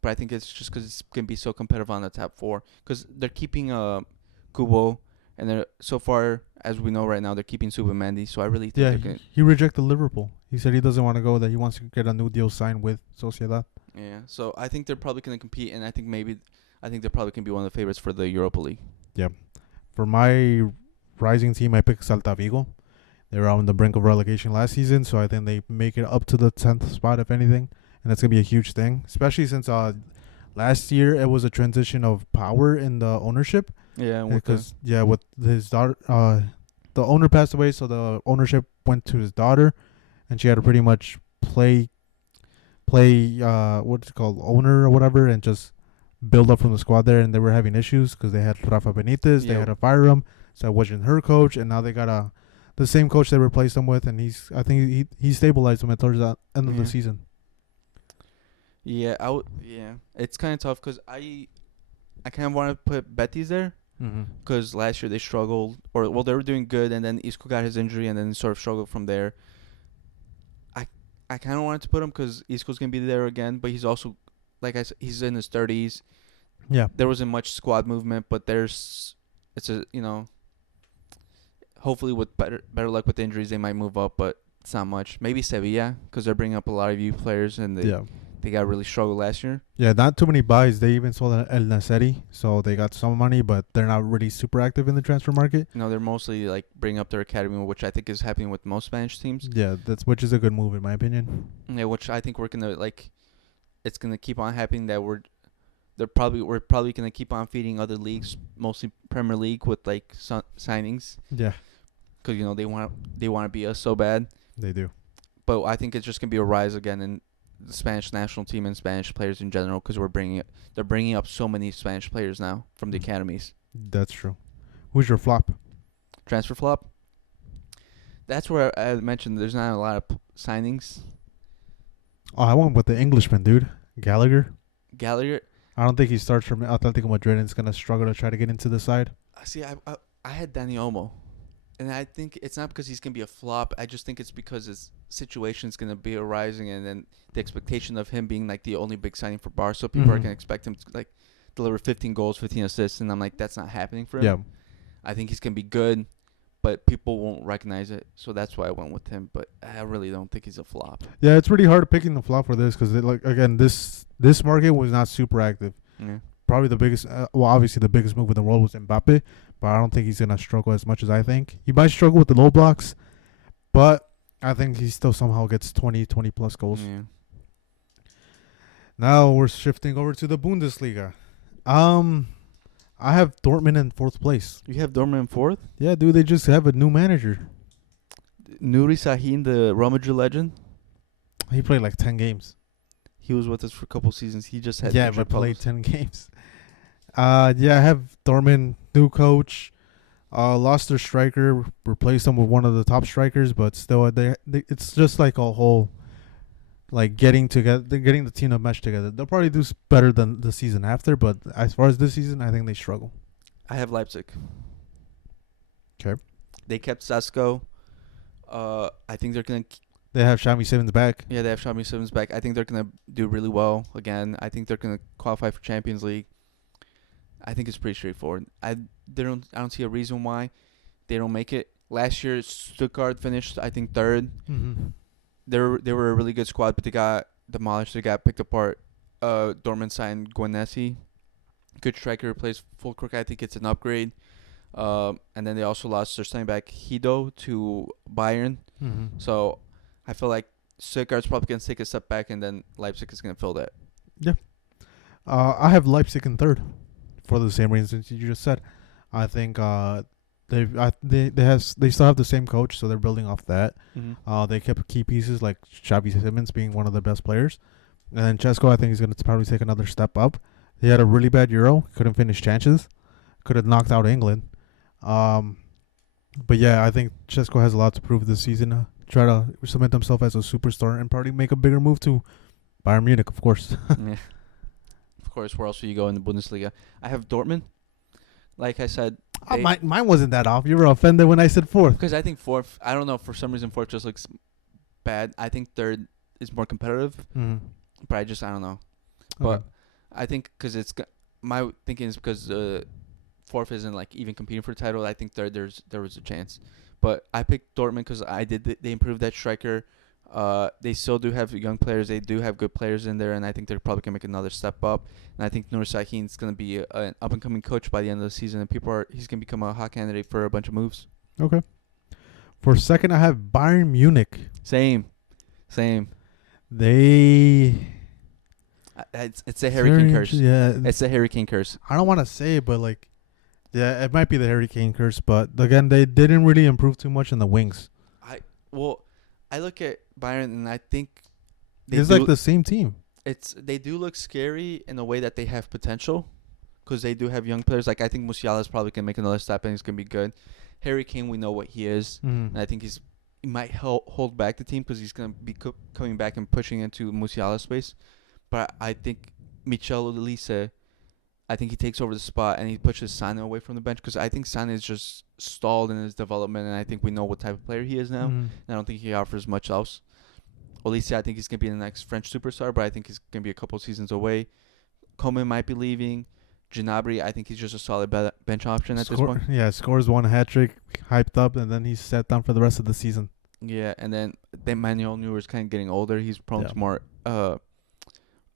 But I think it's just because it's going to be so competitive on the top 4. Because they're keeping Kubo, and they're so far, as we know right now, they're keeping Subamendi. So I really think they're going to... he rejected Liverpool. He said he doesn't want to go, that he wants to get a new deal signed with Sociedad. Yeah, so I think they're probably going to compete, and I think they're probably going to be one of the favorites for the Europa League. Yeah. For my rising team, I picked Celta Vigo. They were on the brink of relegation last season, so I think they make it up to the 10th spot, if anything. And that's going to be a huge thing, especially since last year it was a transition of power in the ownership. Yeah, with his daughter, the owner passed away, so the ownership went to his daughter, and she had to pretty much play what's it called, owner or whatever, and just build up from the squad there. And they were having issues because they had Rafa Benitez, they had to fire him, so it wasn't her coach, and now they got the same coach they replaced him with, and I think he stabilized him towards the end of the season. Yeah, it's kind of tough because I kind of want to put Betis there because last year they struggled, they were doing good, and then Isco got his injury, and then sort of struggled from there. I kind of wanted to put him because Isco's gonna be there again, but he's also, like I said, he's in his 30s. Yeah, there wasn't much squad movement, but hopefully with better luck with injuries, they might move up, but it's not much. Maybe Sevilla because they're bringing up a lot of youth players, and they got really struggled last year. Yeah, not too many buys. They even sold El Naseri, so they got some money, but they're not really super active in the transfer market. No, they're mostly like bringing up their academy, which I think is happening with most Spanish teams. Yeah, which is a good move in my opinion. Yeah, which I think it's gonna keep on happening. That we're probably gonna keep on feeding other leagues, mostly Premier League, with like signings. Yeah, because they want to be us so bad. They do. But I think it's just gonna be a rise again in the Spanish national team and Spanish players in general, because they're bringing up so many Spanish players now from the academies. That's true. Who's your flop? Transfer flop? That's where I mentioned there's not a lot of signings. Oh, I went with the Englishman, dude. Gallagher? I don't think he starts from Atletico Madrid and is going to struggle to try to get into the side. See, I had Dani Olmo. And I think it's not because he's going to be a flop. I just think it's because his situation is going to be arising, and then the expectation of him being like the only big signing for Barca. So people are going to expect him to like deliver 15 goals, 15 assists, and I'm like, that's not happening for him. Yeah. I think he's going to be good, but people won't recognize it. So that's why I went with him, but I really don't think he's a flop. Yeah, it's pretty hard picking the flop for this because this market was not super active. Yeah. Probably the biggest, obviously the biggest move in the world was Mbappe, but I don't think he's going to struggle as much as I think. He might struggle with the low blocks, but I think he still somehow gets 20 plus goals. Yeah. Now we're shifting over to the Bundesliga. I have Dortmund in fourth place. You have Dortmund in fourth. Yeah, dude, they just have a new manager. Nuri Sahin, the Real Madrid legend. He played like 10 games. He was with us for a couple seasons. He just had Yeah, injury but played problems. 10 games. Yeah, I have Dortmund, new coach. Lost their striker, replaced him with one of the top strikers, but still, it's just like a whole, like getting together, they're getting the team to mesh together. They'll probably do better than the season after, but as far as this season, I think they struggle. I have Leipzig. 'Kay. They kept Sesko. I think they're gonna. They have Xavi Simons back. Yeah, they have Xavi Simons back. I think they're gonna do really well again. I think they're gonna qualify for Champions League. I think it's pretty straightforward. I don't see a reason why they don't make it. Last year, Stuttgart finished, I think, third. Mm-hmm. They were a really good squad, but they got demolished. They got picked apart. Dortmund signed Guinessi, good striker, plays full crook. I think it's an upgrade. And then they also lost their center back Hido to Bayern. Mm-hmm. So I feel like Stuttgart's probably gonna take a step back, and then Leipzig is gonna fill that. I have Leipzig in third for the same reasons you just said. I think they still have the same coach, so they're building off that. Mm-hmm. They kept key pieces like Xavi Simons being one of the best players, and then Chesko I think is going to probably take another step up. He had a really bad Euro, couldn't finish chances, could have knocked out England. But yeah, I think Chesko has a lot to prove this season. Try to cement himself as a superstar and probably make a bigger move to Bayern Munich, of course. Yeah. Of course, where else will you go in the Bundesliga? I have Dortmund. Like I said, Mine wasn't that off. You were offended when I said fourth. because I think fourth, I don't know, for some reason fourth just looks bad. I think third is more competitive, but I don't know. But I think because my thinking is because fourth isn't like even competing for the title. I think third there was a chance, but I picked Dortmund because they improved that striker. They still do have young players. They do have good players in there, and I think they're probably gonna make another step up. And I think Nur Sahin is gonna be an up and coming coach by the end of the season, and he's gonna become a hot candidate for a bunch of moves. Okay. For second, I have Bayern Munich. Same. They. It's a Harry Kane curse. Yeah. It's a Harry Kane curse. I don't want to say it, but like, yeah, it might be the Harry Kane curse. But again, they didn't really improve too much in the wings. I look at Bayern and I think It's like the same team. They do look scary in a way that they have potential, because they do have young players. Like I think Musiala is probably gonna make another step and he's gonna be good. Harry Kane, we know what he is, and I think he might hold back the team because he's gonna be coming back and pushing into Musiala's space. But I think Michel Olise, I think he takes over the spot and he pushes Sane away from the bench, because I think Sane is just stalled in his development, and I think we know what type of player he is now. And I don't think he offers much else. Olise, I think he's going to be the next French superstar, but I think he's going to be a couple seasons away. Coman might be leaving. Gnabry, I think he's just a solid bench option at this point. Yeah, scores one hat trick, hyped up, and then he's set down for the rest of the season. Yeah, and then Manuel Neuer is kind of getting older. He's prone to more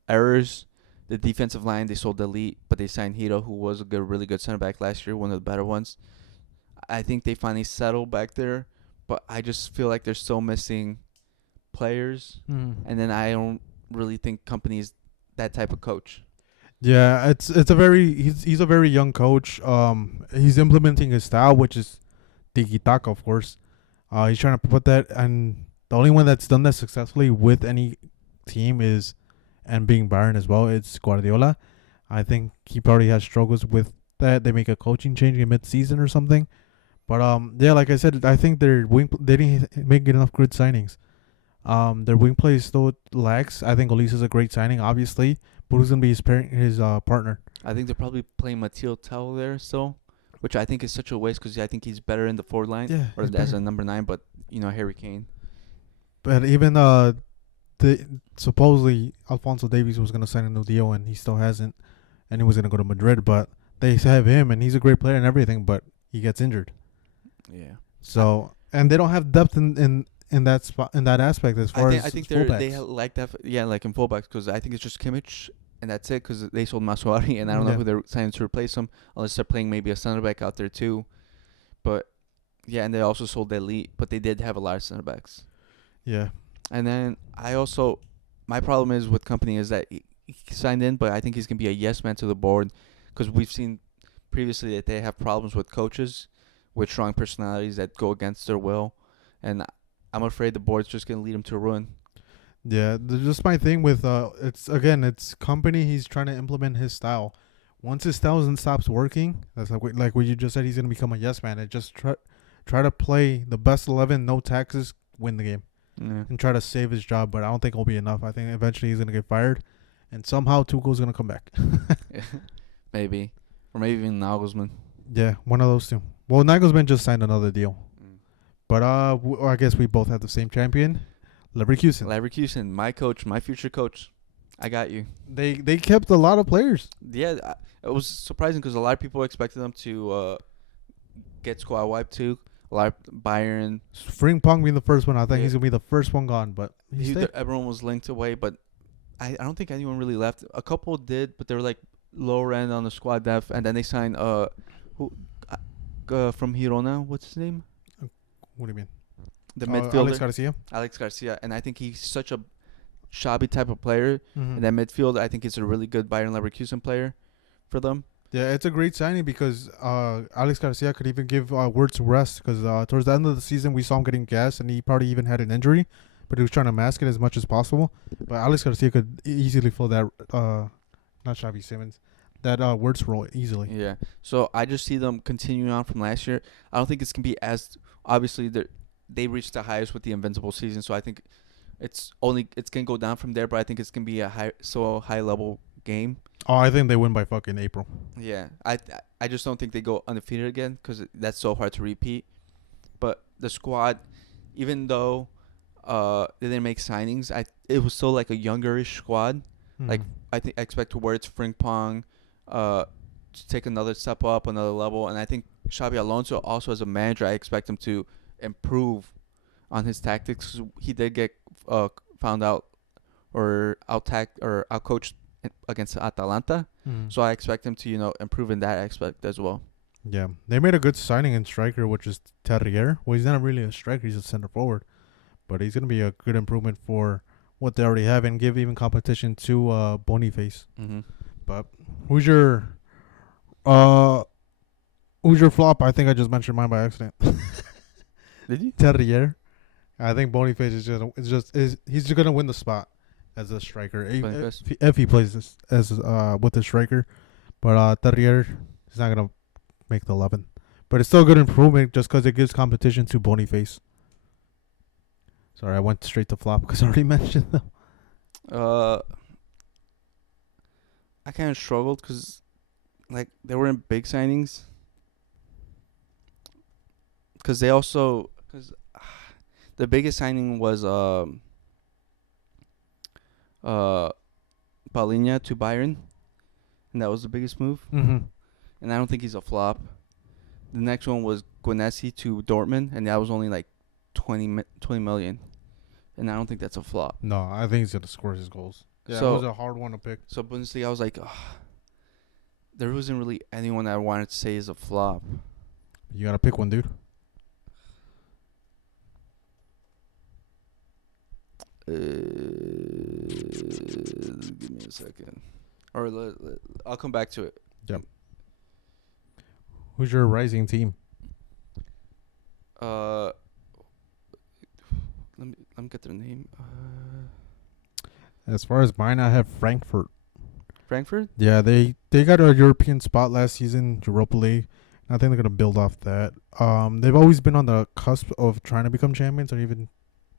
errors. The defensive line, they sold Elite, but they signed Hito, who was a really good center back last year, one of the better ones. I think they finally settled back there, but I just feel like they're still missing players, and then I don't really think Kompany is that type of coach. Yeah, he's a very young coach. He's implementing his style, which is tiki-taka, of course. He's trying to put that, and the only one that's done that successfully with any team and being Bayern as well, it's Guardiola. I think he probably has struggles with that. They make a coaching change in mid-season or something. But yeah, like I said, I think they didn't make enough good signings. Their wing play still lacks. I think Olise is a great signing, obviously, but who's gonna be his partner? I think they're probably playing Matteo Tell there still, which I think is such a waste, because I think he's better in the forward line or as a number 9. But Harry Kane. But even supposedly Alphonso Davies was gonna sign a new deal, and he still hasn't, and he was gonna go to Madrid. But they have him, and he's a great player and everything, but he gets injured. Yeah. So and they don't have depth in that spot, in that aspect, as far as I think fullbacks. they like that. Yeah, like in fullbacks, because I think it's just Kimmich and that's it. Because they sold Masuari, and I don't know who they're signing to replace him, unless they're playing maybe a center back out there too. But yeah, and they also sold Elite, but they did have a lot of center backs. Yeah. And then my problem is with Kompany is that he signed in, but I think he's gonna be a yes man to the board, because we've seen previously that they have problems with coaches with strong personalities that go against their will, and I'm afraid the board's just gonna lead them to ruin. Yeah, just my thing with it's company. He's trying to implement his style. Once his style stops working, that's like what you just said. He's gonna become a yes man and just try to play the best 11, no taxes, win the game, Yeah. and try to save his job. But I don't think it'll be enough. I think eventually he's gonna get fired, and somehow Tuchel's gonna come back. Maybe, or maybe even Nagelsmann. Yeah, one of those two. Well, Nagelsmann just signed another deal, but I guess we both have the same champion, Leverkusen. Leverkusen, my coach, my future coach. I got you. They kept a lot of players. Yeah, it was surprising because a lot of people expected them to get squad wiped too. A lot of Bayern. Frimpong being the first one. I think he's gonna be the first one gone, but Everyone was linked away, but I don't think anyone really left. A couple did, but they were like lower end on the squad depth, and then they signed who from Girona. What's his name? What do you mean? The midfielder. Alex Garcia. Alex Garcia, and I think he's such a shabby type of player. Mm-hmm. And that midfield, I think, is a really good Bayern Leverkusen player for them. Yeah, it's a great signing because Alex Garcia could even give Wirtz rest because towards the end of the season we saw him getting gassed and he probably even had an injury, but he was trying to mask it as much as possible. But Alex Garcia could easily fill that not Xavi Simons, that Wirtz role easily. Yeah. So I just see them continuing on from last year. I don't think it's gonna be as obviously they reached the highest with the invincible season. So I think it's gonna go down from there. But I think it's gonna be a high level game. Oh, I think they win by fucking April. Yeah. I just don't think they go undefeated again because that's so hard to repeat. But the squad, even though they didn't make signings, it was still like a youngerish squad. Like I expect Wirtz, Frimpong, to take another step up, another level, and I think Xabi Alonso also as a manager, I expect him to improve on his tactics. 'Cause he did get found out or outcoached against Atalanta, so I expect him to improve in that aspect as well. Yeah, they made a good signing in striker, which is Terrier. Well, he's not really a striker; he's a center forward, but he's gonna be a good improvement for what they already have and give even competition to Boniface. Mm-hmm. But who's your flop? I think I just mentioned mine by accident. Did you? Terrier. I think Boniface he's just gonna win the spot as a striker if he plays this as with the striker. But Terrier is not gonna make the 11. But it's still a good improvement just because it gives competition to Boniface. Sorry, I went straight to flop because I already mentioned them. I kind of struggled because, like, they were in big signings. Because the biggest signing was Paulinho to Bayern, and that was the biggest move. Mm-hmm. And I don't think he's a flop. The next one was Guinessi to Dortmund, and that was only like 20 million. And I don't think that's a flop. No, I think he's going to score his goals. Yeah, so, it was a hard one to pick. So Bundesliga, I was like, there wasn't really anyone I wanted to say is a flop. You got to pick one, dude. Give me a second. Or I'll come back to it. Yep. Who's your rising team? Let me get their name. As far as mine, I have Frankfurt. Frankfurt? Yeah, they got a European spot last season, Europa League. I think they're gonna build off that. They've always been on the cusp of trying to become champions, or even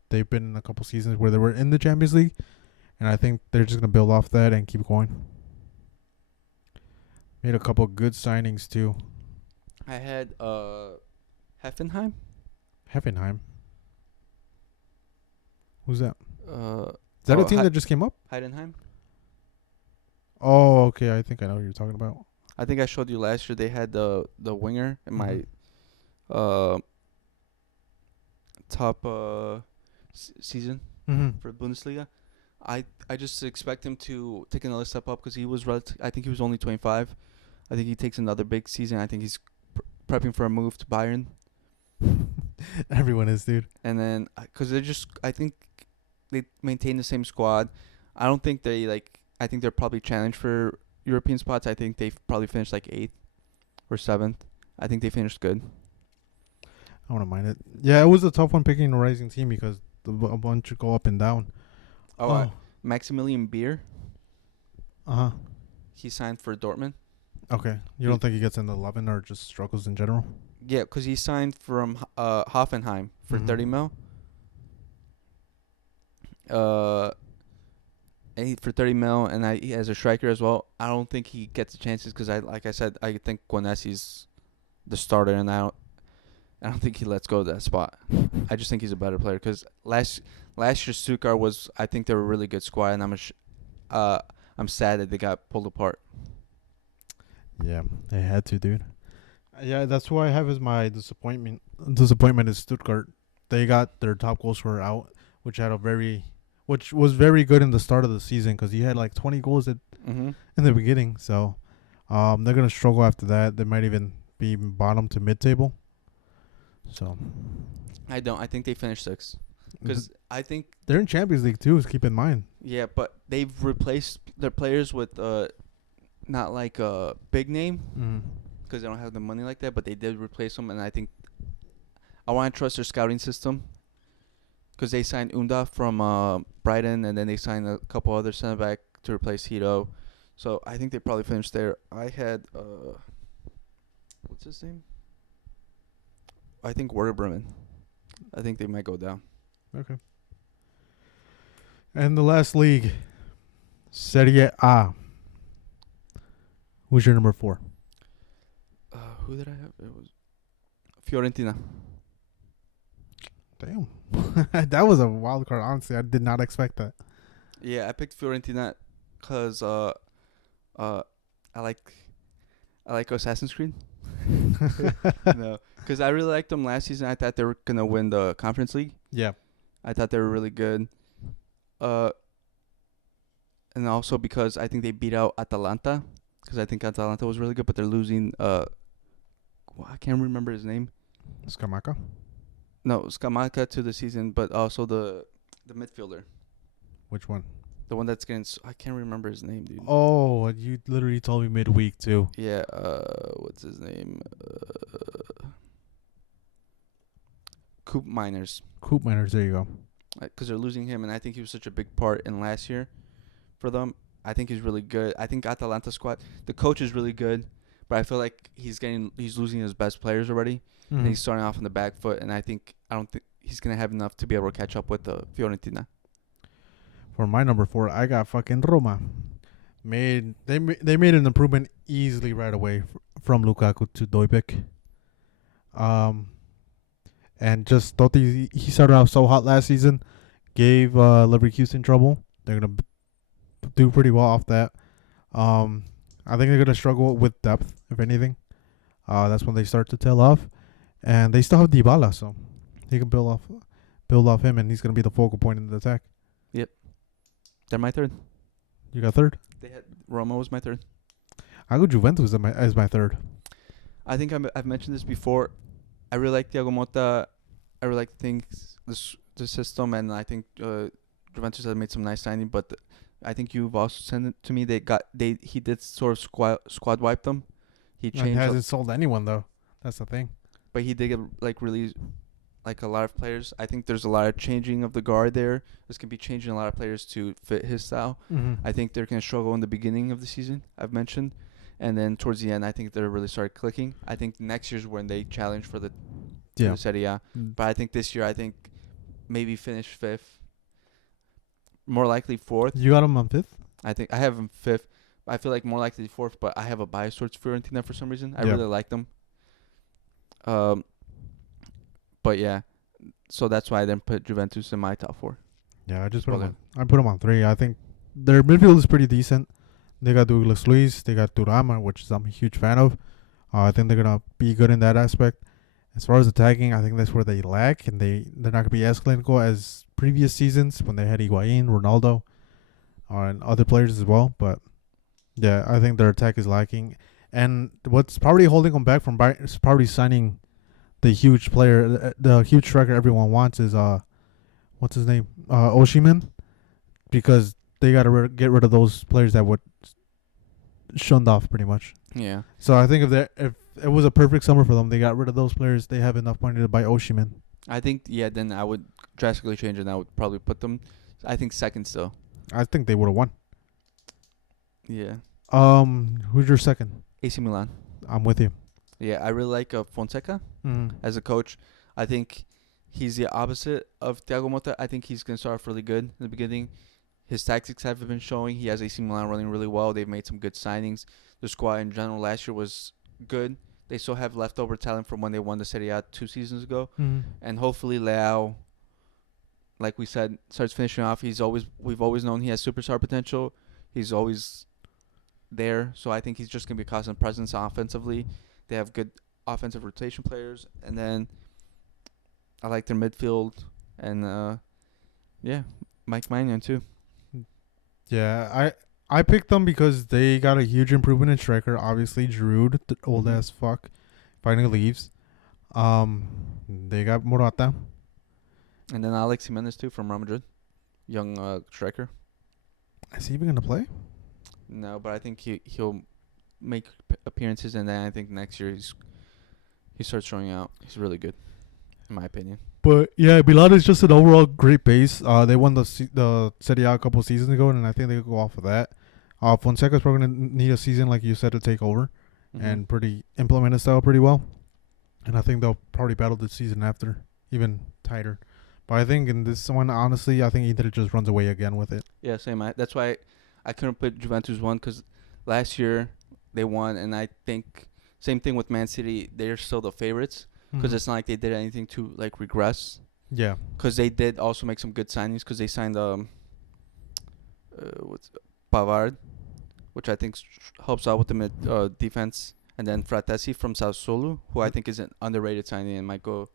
they've been in a couple seasons where they were in the Champions League, and I think they're just gonna build off that and keep going. Made a couple good signings too. I had Heffenheim. Heffenheim. Who's that? Is that a team that just came up? Heidenheim. Oh, okay. I think I know what you're talking about. I think I showed you last year. They had the winger in my top season for Bundesliga. I just expect him to take another step up because he was I think he was only 25. I think he takes another big season. I think he's prepping for a move to Bayern. Everyone is, dude. And then because I think they maintain the same squad. I don't think they I think they're probably challenged for European spots. I think they've probably finished like 8th or 7th. I think they finished good. I wouldn't mind it. Yeah, it was a tough one picking a rising team because a bunch go up and down. Maximilian Beer, Uh-huh. he signed for Dortmund. Okay. You don't think he gets into 11 or just struggles in general? Yeah, because he signed from Hoffenheim for 30 mil. And for 30 mil, and he has a striker as well. I don't think he gets the chances because like I said, I think Guanesi's the starter, and I don't think he lets go of that spot. I just think he's a better player because last year Stuttgart was, I think they were a really good squad, and I'm sad that they got pulled apart. Yeah, they had to, dude. Yeah, that's who I have as my disappointment. Disappointment is Stuttgart. They got their top goal scorer out, which was very good in the start of the season because he had like 20 goals in the beginning. So, they're gonna struggle after that. They might even be bottom to mid-table. So, I think they finished 6th because I think they're in Champions League too. Keep in mind. Yeah, but they've replaced their players with not like a big name because they don't have the money like that. But they did replace them, and I think I want to trust their scouting system because they signed Unda from Brighton, and then they signed a couple other center back to replace Hito. So I think they probably finished there. I had what's his name? I think Werder Bremen. I think they might go down. Okay. And the last league, Serie A. Who's your number 4? Who did I have? It was Fiorentina. Damn. That was a wild card. Honestly, I did not expect that. Yeah, I picked Fiorentina because I like Assassin's Creed. No, because I really liked them last season. I thought they were gonna win the Conference League. Yeah. I thought they were really good. And also because I think they beat out Atalanta, because I think Atalanta was really good, but they're losing. I can't remember his name. Scamacca? No, Scamacca to the season, but also the midfielder. Which one? The one that's getting. I can't remember his name, dude. Oh, you literally told me midweek too. Yeah. What's his name? Coop Miners. Coop Miners. There you go. Because they're losing him, and I think he was such a big part in last year for them. I think he's really good. I think Atalanta squad, the coach is really good, but I feel like he's losing his best players already, and he's starting off on the back foot. And I don't think he's gonna have enough to be able to catch up with the Fiorentina. For my number 4, I got fucking Roma. They made an improvement easily right away from Lukaku to Doibek. And just Totti, he started out so hot last season, gave Leverkusen trouble. They're gonna do pretty well off that. I think they're gonna struggle with depth, if anything. That's when they start to tail off, and they still have Dybala, so he can build off him, and he's gonna be the focal point in the attack. Yep, they're my third. You got third? Roma was my third. I go Juventus as my third. I think I've mentioned this before. I really like Thiago Motta. I really like the system, and I think Juventus has made some nice signing. But I think you've also sent it to me. He did sort of squad wipe them. He changed. He hasn't sold anyone though. That's the thing. But he did get really a lot of players. I think there's a lot of changing of the guard there. This can be changing a lot of players to fit his style. I think they're gonna struggle in the beginning of the season. I've mentioned. And then towards the end, I think they're really started clicking. I think next year's when they challenge for the Serie A. But I think this year, I think maybe finish 5th. More likely 4th. You got them on 5th? I think I have them 5th. I feel like more likely 4th, but I have a bias towards Fiorentina for some reason. I really like them. But yeah, so that's why I then put Juventus in my top 4. Yeah, I put them on 3. I think their midfield is pretty decent. They got Douglas Luiz. They got Turama, which I'm a huge fan of. I think they're going to be good in that aspect. As far as attacking, I think that's where they lack, and they're not going to be as clinical as previous seasons when they had Higuain, Ronaldo, and other players as well. But, yeah, I think their attack is lacking. And what's probably holding them back from probably signing the huge player, the huge striker everyone wants is, what's his name? Osimhen. Because they got to get rid of those players that would shunned off pretty much. Yeah. So I think if it was a perfect summer for them. They got rid of those players. They have enough money to buy Oshiman. I think, yeah, then I would drastically change it, and I would probably put them, I think, second still. I think they would have won. Yeah. Who's your second? AC Milan. I'm with you. Yeah, I really like Fonseca as a coach. I think he's the opposite of Thiago Motta. I think he's going to start off really good in the beginning. His tactics have been showing. He has AC Milan running really well. They've made some good signings. The squad in general last year was good. They still have leftover talent from when they won the Serie A 2 seasons ago. And hopefully Leao, like we said, starts finishing off. We've always known he has superstar potential. He's always there. So I think he's just going to be a constant presence offensively. They have good offensive rotation players. And then I like their midfield. And, Mike Maignan too. Yeah, I picked them because they got a huge improvement in striker. Obviously, Giroud, the old ass fuck, finally leaves. They got Morata. And then Alex Jimenez too from Real Madrid, young striker. Is he even gonna play? No, but I think he'll make appearances, and then I think next year he starts showing out. He's really good, in my opinion. But yeah, Milan is just an overall great base. They won the Serie A a couple seasons ago, and I think they could go off of that. Fonseca's probably gonna need a season, like you said, to take over and implement his style pretty well. And I think they'll probably battle the season after, even tighter. But I think in this one, honestly, I think Inter just runs away again with it. Yeah, same. That's why I couldn't put Juventus one, because last year they won, and I think same thing with Man City. They're still the favorites, because it's not like they did anything to like regress. Yeah. Because they did also make some good signings, because they signed Pavard, which I think helps out with the mid defense, and then Fratesi from Sassuolo, who I think is an underrated signing and might go.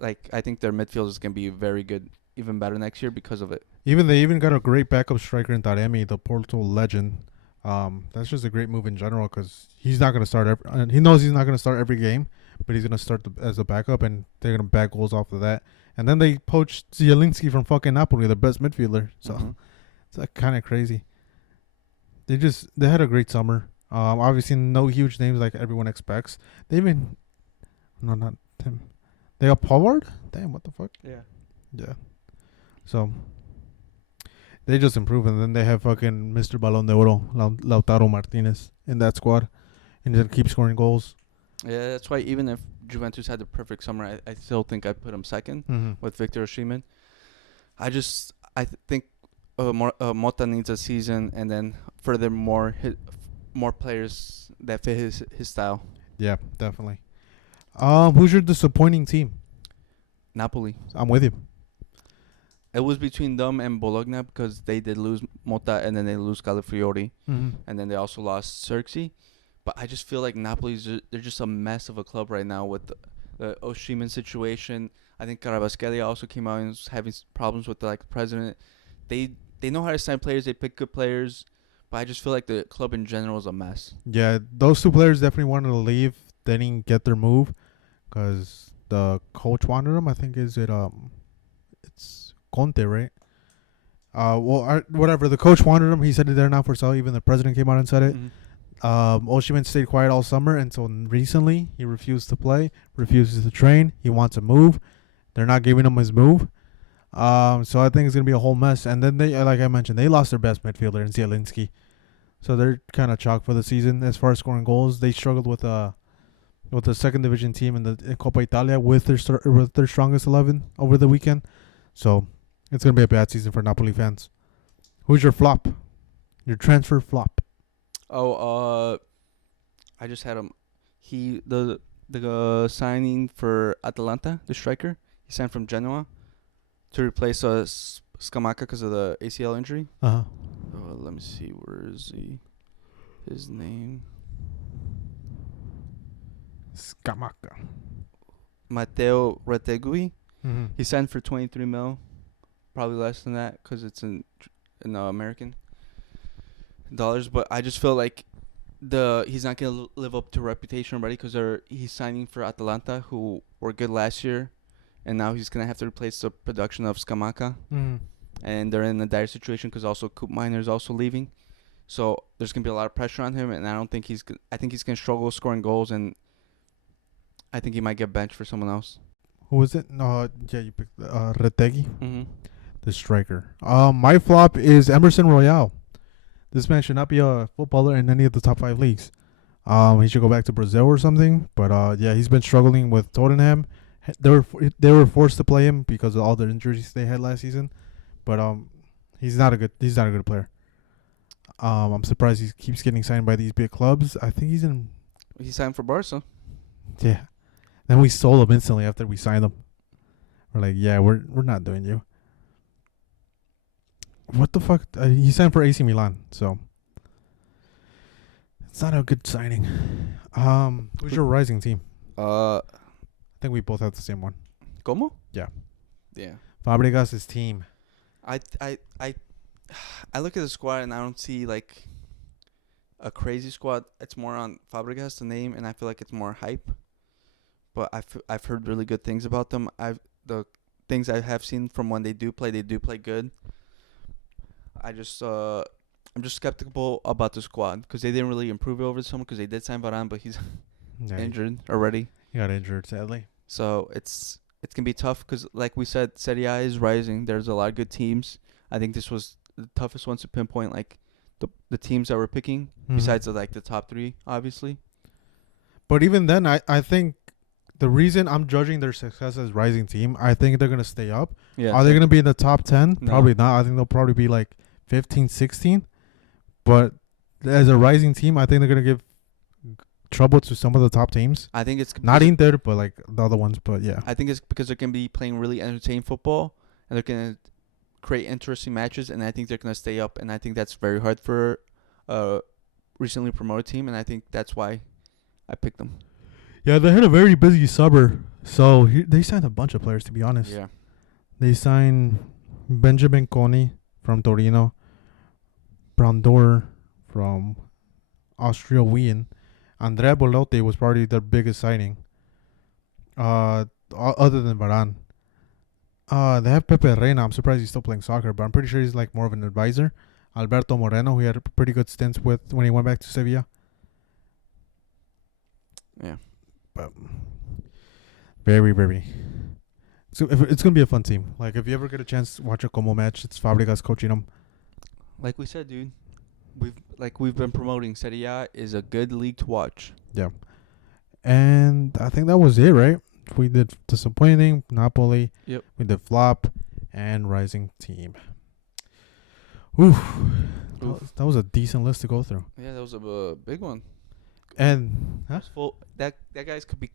Like, I think their midfield is gonna be very good, even better next year because of it. They even got a great backup striker in Taremi, the Porto legend. That's just a great move in general, because he's not gonna start. He knows he's not gonna start every game, but he's gonna start as a backup, and they're gonna bag goals off of that. And then they poached Zielinski from fucking Napoli, the best midfielder. So it's like kind of crazy. They had a great summer. Obviously no huge names like everyone expects. Not him. They got Pavard? Damn, what the fuck? Yeah. So they just improve, and then they have fucking Mr. Balón de Oro, Lautaro Martinez, in that squad, and he keep scoring goals. Yeah, that's why even if Juventus had the perfect summer, I still think I'd put him second with Victor Osimhen. I think Mota needs a season, and then furthermore, more players that fit his style. Yeah, definitely. Who's your disappointing team? Napoli. I'm with you. It was between them and Bologna, because they did lose Mota, and then they lose Calafiori, and then they also lost Xerxes. But I just feel like they're just a mess of a club right now with the Osimhen situation. I think Carabasquelia also came out and was having problems with the president. They know how to sign players. They pick good players. But I just feel like the club in general is a mess. Yeah, those two players definitely wanted to leave. They didn't get their move because the coach wanted them. I think it's Conte, right? Whatever. The coach wanted them. He said they're not for sale. Even the president came out and said it. Osimhen stayed quiet all summer, and so recently he refused to play, refuses to train. He wants a move. They're not giving him his move. So I think it's gonna be a whole mess. And then they, like I mentioned, they lost their best midfielder in Zielinski, so they're kind of chalked for the season as far as scoring goals. They struggled with the second division team in the Coppa Italia with their strongest 11 over the weekend. So it's gonna be a bad season for Napoli fans. Who's your flop? Your transfer flop? I just had him. The signing for Atalanta, the striker, he signed from Genoa to replace Scamacca because of the ACL injury. Let me see, where is he? His name? Scamacca. Matteo Retegui. He signed for 23 mil, probably less than that because it's in American dollars. But I just feel like he's not gonna live up to reputation already because he's signing for Atalanta, who were good last year, and now he's gonna have to replace the production of Scamacca. And they're in a dire situation because also Coop Miner is also leaving, So there's gonna be a lot of pressure on him, and I don't think I think he's gonna struggle scoring goals, and I think he might get benched for someone else. Who was it? No, yeah, you picked Retegi, Mm-hmm. the striker. My flop is Emerson Royale. This man should not be a footballer in any of the top 5 leagues. He should go back to Brazil or something. But yeah, he's been struggling with Tottenham. They were forced to play him because of all the injuries they had last season. But he's not a good player. I'm surprised he keeps getting signed by these big clubs. I think he's in. He signed for Barca. Yeah. Then we sold him instantly after we signed him. We're like, yeah, we're not doing you. What the fuck? He signed for AC Milan, so it's not a good signing. Who's your rising team? I think we both have the same one. ¿Cómo? Yeah. Yeah. Fabregas' team. I look at the squad and I don't see like a crazy squad. It's more on Fabregas, the name, and I feel like it's more hype. But I've heard really good things about them. The things I have seen from when they do play good. I'm just skeptical about the squad because they didn't really improve it over the summer because they did sign Varane, but he's injured already. He got injured, sadly. So it's gonna be tough because, like we said, Serie A is rising. There's a lot of good teams. I think this was the toughest ones to pinpoint, like the teams that we're picking, besides the top 3, obviously. But even then, I think the reason I'm judging their success as rising team, I think they're gonna stay up. Yeah. Are they gonna be in the top 10? No. Probably not. I think they'll probably be like 15, 16. But as a rising team, I think they're gonna give trouble to some of the top teams. I think it's not Inter, but like the other ones. But yeah, I think it's because they're gonna be playing really entertaining football, and they're gonna create interesting matches, and I think they're gonna stay up. And I think that's very hard for a recently promoted team, and I think that's why I picked them. Yeah, they had a very busy summer, so they signed a bunch of players. To be honest, Yeah. They signed Benjamin Koni from Torino, Brandor from Austria Wien. Andrea Bolotti was probably their biggest signing. Other than Varane. They have Pepe Reina. I'm surprised he's still playing soccer, but I'm pretty sure he's like more of an advisor. Alberto Moreno, who he had pretty good stints with when he went back to Sevilla. Yeah. But very, very. So it's gonna be a fun team. Like if you ever get a chance to watch a Como match, it's Fabregas coaching them. Like we said, dude, we've been promoting. Serie A is a good league to watch. Yeah. And I think that was it, right? We did disappointing, Napoli. Yep. We did flop and rising team. Oof. That was a decent list to go through. Yeah, that was a big one. And full. That guys could be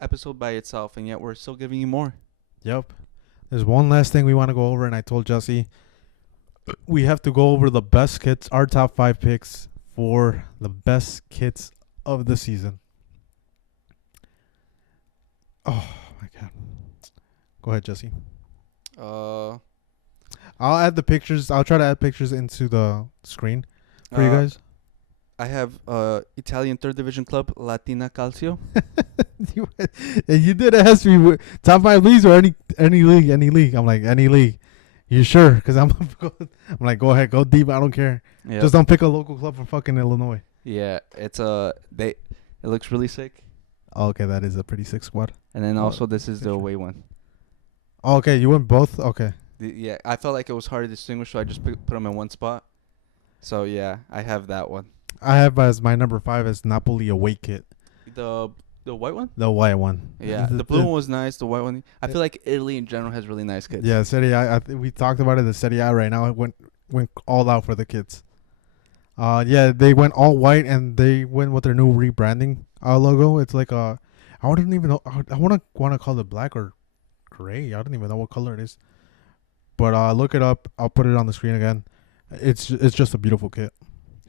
episode by itself, and yet we're still giving you more. Yep. There's one last thing we want to go over, and I told Jesse we have to go over the best kits, our top 5 picks for the best kits of the season. Oh my god. Go ahead, Jesse. I'll add the pictures. I'll try to add pictures into the screen for you guys. I have Italian 3rd Division club, Latina Calcio. You did ask me top 5 leagues or any league. I'm like, any league. You sure? Because I'm like, go ahead, go deep. I don't care. Yep. Just don't pick a local club from fucking Illinois. Yeah, it looks really sick. Oh, okay, that is a pretty sick squad. And then also this is the away one. Oh, okay, you went both? Okay. Yeah, I felt like it was hard to distinguish, so I just put them in one spot. So, yeah, I have that one. I have as my number 5 as Napoli away kit. The white one? The white one. Yeah, the blue one was nice. The white one, I feel like Italy in general has really nice kits. Yeah, Serie A. We talked about it. The Serie A right now went all out for the kids. Yeah, they went all white and they went with their new rebranding logo. It's like I wouldn't even know. I want to call it black or gray. I don't even know what color it is. But look it up. I'll put it on the screen again. It's just a beautiful kit.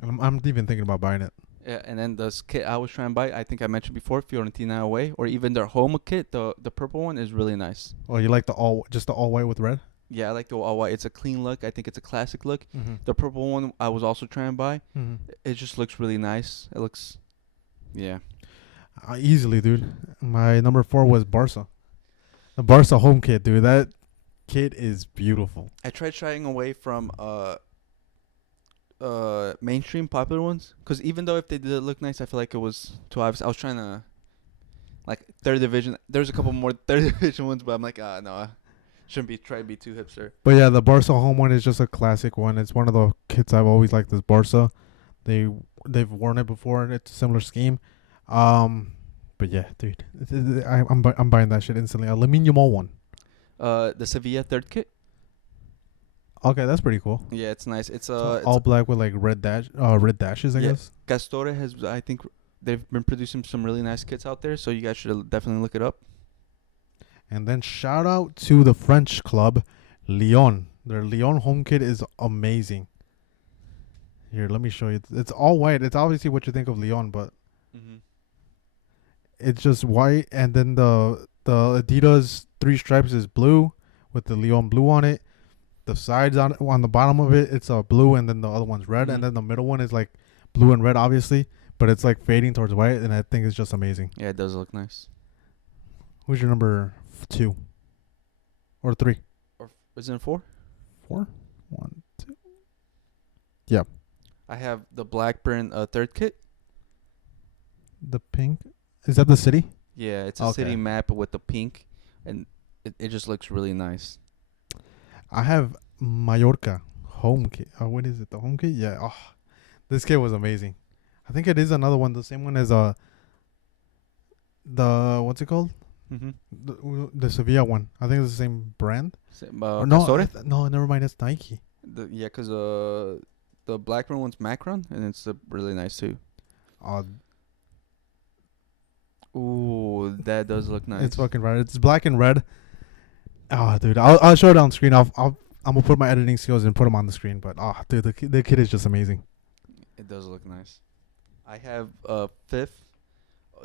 I'm even thinking about buying it. Yeah, and then this kit I was trying to buy, I think I mentioned before, Fiorentina away, or even their home kit, the purple one is really nice. Oh, you like the all white with red? Yeah, I like the all white. It's a clean look. I think it's a classic look. Mm-hmm. The purple one I was also trying to buy. Mm-hmm. It just looks really nice. It looks, yeah. Easily, dude. My number 4 was Barca. The Barca home kit, dude. That kit is beautiful. I tried shying away from mainstream popular ones. Because even though if they did look nice, I feel like it was too obvious. I was trying to like third division. There's a couple more third division ones, but I'm like, no, I shouldn't be trying to be too hipster. But yeah, the Barca home one is just a classic one. It's one of the kits I've always liked. This Barca, they've worn it before. And it's a similar scheme. But yeah, dude, I'm buying that shit instantly. A Lamine Yamal one. The Sevilla third kit. Okay, that's pretty cool. Yeah, it's nice. It's So all black with like red dashes, I guess. Castore has, I think, they've been producing some really nice kits out there, so you guys should definitely look it up. And then shout out to the French club, Lyon. Their Lyon home kit is amazing. Here, let me show you. It's all white. It's obviously what you think of Lyon, but it's just white, and then the Adidas 3 stripes is blue with the Lyon blue on it. The sides on the bottom of it, it's blue, and then the other one's red, and then the middle one is like blue and red, obviously, but it's like fading towards white, and I think it's just amazing. Yeah, it does look nice. Who's your number 2 or 3? Or is it 4? 4? 1, 2. Yeah. I have the Blackburn third kit. The pink. Is that the city? Yeah, it's a city map with the pink, and it just looks really nice. I have Mallorca home kit. What is it? The home kit? Yeah. Oh, this kit was amazing. I think it is another one. The same one as the what's it called? The Sevilla one. I think it's the same brand. No, no, never mind. It's Nike. Because the Blackburn one's Macron, and it's really nice too. Ooh, that does look nice. It's fucking right. It's black and red. Oh, dude, I'll show it on screen. I'm gonna put my editing skills and put them on the screen. But dude, the kit is just amazing. It does look nice. I have 5th,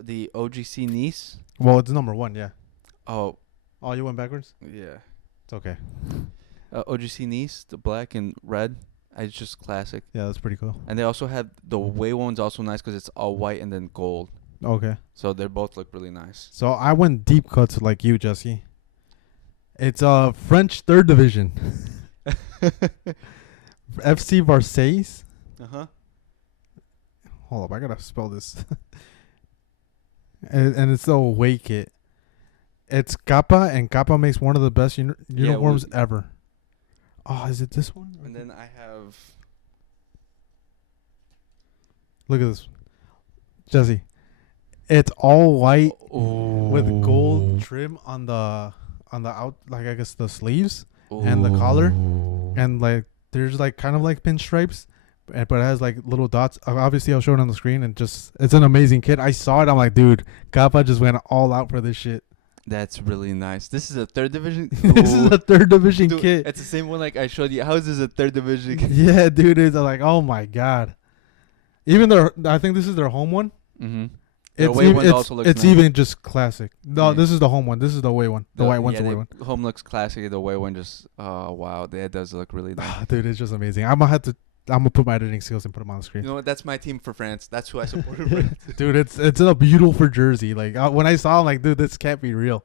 the OGC Nice. Well, it's number 1, yeah. Oh, you went backwards? Yeah, it's okay. OGC Nice, the black and red. It's just classic. Yeah, that's pretty cool. And they also have the away one's also nice because it's all white and then gold. Okay. So they both look really nice. So I went deep cuts like you, Jesse. It's French 3rd division. FC Marseille. Hold up, I gotta spell this. and it's the away kit. It's Kappa, and Kappa makes one of the best uniforms ever. Oh, is it this one? And then I have... Look at this. Jesse. It's all white with gold trim on the out, like I guess the sleeves and the collar, and like there's like kind of like pinstripes, but it has like little dots. Obviously, I'll show it on the screen, and it's an amazing kit. I saw it, I'm like, dude, Kappa just went all out for this shit. That's really nice. This is a 3rd division. This is a 3rd division kit. It's the same one like I showed you. How is this a 3rd division kit? Yeah, dude, it's like, oh my god. Even I think this is their home one. It's even just classic. No, this is the home one. This is the away one. The white one's the away one. Home looks classic. The away one just, wow, that does look really nice. Dude, it's just amazing. I'm gonna put my editing skills and put them on the screen. You know what? That's my team for France. That's who I supported. Dude, it's a beautiful jersey. Like when I saw, I'm like, dude, this can't be real.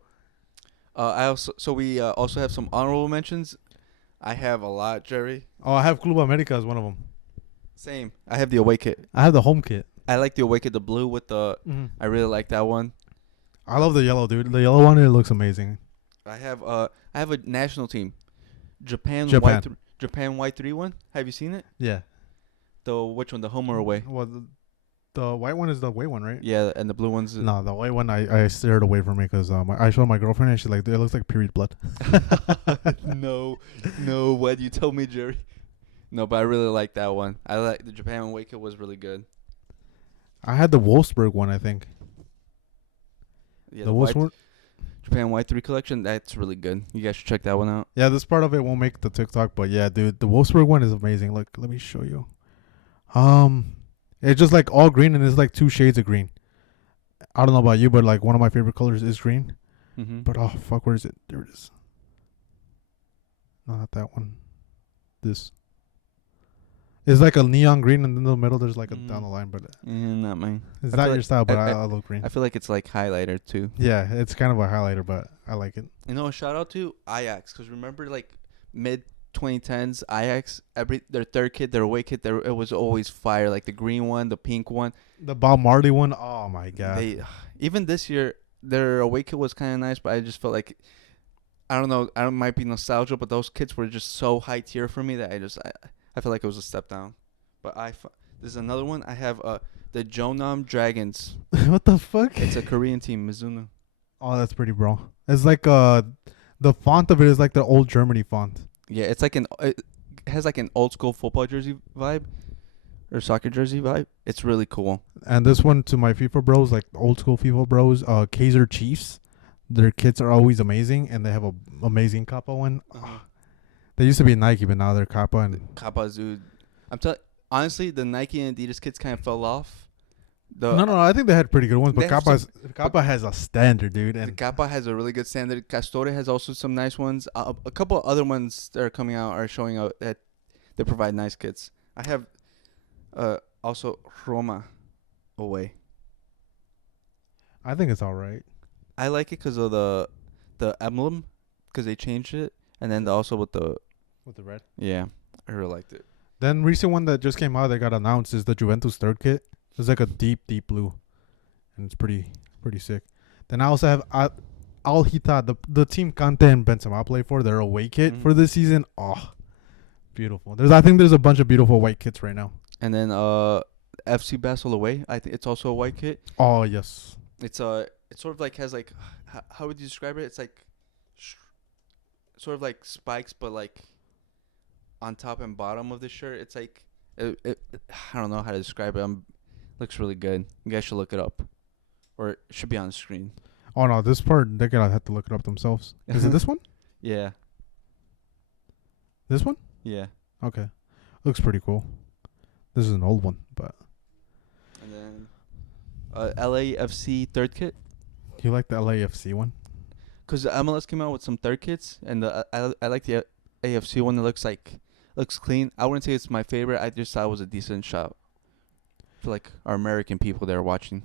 We also have some honorable mentions. I have a lot, Jerry. Oh, I have Club America as one of them. Same. I have the away kit. I have the home kit. I like the away kit, the blue with the. I really like that one. I love the yellow, dude. The yellow one, it looks amazing. I have a national team, Japan. Japan white 3-1. Have you seen it? Yeah. Which one? The home or away? Well, the white one is the away one, right? Yeah, and the blue one's. No, the white one I steered away from it because I showed my girlfriend and she's like, dude, it looks like period blood. No, why do you tell me, Jerry? No, but I really like that one. I like the Japan away kit was really good. I had the Wolfsburg one, I think. Yeah, the Wolfsburg Japan White 3 collection, that's really good. You guys should check that one out. Yeah, this part of it won't make the TikTok, but yeah, dude, the Wolfsburg one is amazing. Look, let me show you. It's just like all green, and it's like 2 shades of green. I don't know about you, but like one of my favorite colors is green. But oh fuck, where is it? There it is. No, not that one. This. It's like a neon green, and in the middle there's like a down the line, but not mine. It's not your style, but I love green. I feel like it's like highlighter too. Yeah, it's kind of a highlighter, but I like it. You know, a shout out to Ajax, because remember like mid 2010s Ajax, their third kit, their away kit, it was always fire. Like the green one, the pink one. The Bob Marley one. Oh my god. They even this year their away kit was kind of nice, but I just felt like I don't know. I don't might be nostalgia, but those kits were just so high tier for me that I feel like it was a step down. But there's another one. I have the Jeonnam Dragons. What the fuck? It's a Korean team, Mizuno. Oh, that's pretty, bro. It's like the font of it is like the old Germany font. Yeah, it's like it has like an old school football jersey vibe or soccer jersey vibe. It's really cool. And this one to my FIFA bros, like old school FIFA bros, Kaiser Chiefs. Their kits are always amazing, and they have a amazing Kappa one. They used to be Nike, but now they're Kappa. And Kappa, dude. Honestly, the Nike and Adidas kits kind of fell off. No, I think they had pretty good ones, but Kappa has a standard, dude. The And Kappa has a really good standard. Castore has also some nice ones. A couple other ones that are coming out are showing out that they provide nice kits. I have also Roma away. I think it's all right. I like it because of the emblem, because they changed it, and then also with the red. yeah, I really liked it. Then recent one that just came out that got announced is the Juventus third kit. It's like a deep blue, and it's pretty sick. Then I also have Al Hilal, the team Kante and Benzema play for their away kit for this season. Oh, beautiful. I think there's a bunch of beautiful white kits right now. And then FC Basel away. I think it's also a white kit. Oh yes. It sort of like has like how would you describe it? It's like sort of like spikes, but like on top and bottom of the shirt. It's like I don't know how to describe it. Looks really good. You guys should look it up, or it should be on the screen. Oh no, this part they're gonna have to look it up themselves. Is it this one? Yeah. This one? Yeah. Okay. Looks pretty cool. This is an old one, but. And then LAFC third kit. You like the LAFC one? Because the MLS came out with some third kits, and I like the AFC one. That looks clean. I wouldn't say it's my favorite. I just thought it was a decent shot for like our American people that are watching.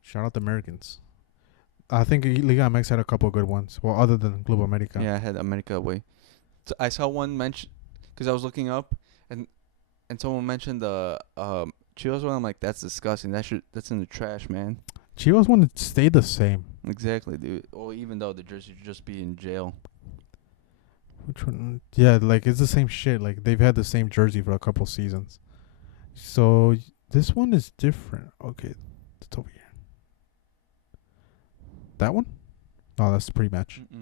Shout out the Americans. I think Liga MX had a couple of good ones. Well, other than Club America. Yeah, I had America away. So I saw one mention because I was looking up, and someone mentioned the Chivas one. I'm like, that's disgusting. That's in the trash, man. Chivas one stayed the same. Exactly, dude. Or even though the jersey should just be in jail. Which one? Yeah, like it's the same shit. Like they've had the same jersey for a couple seasons. So this one is different. Okay, it's over here. That one? Oh, that's the pre-match. I'll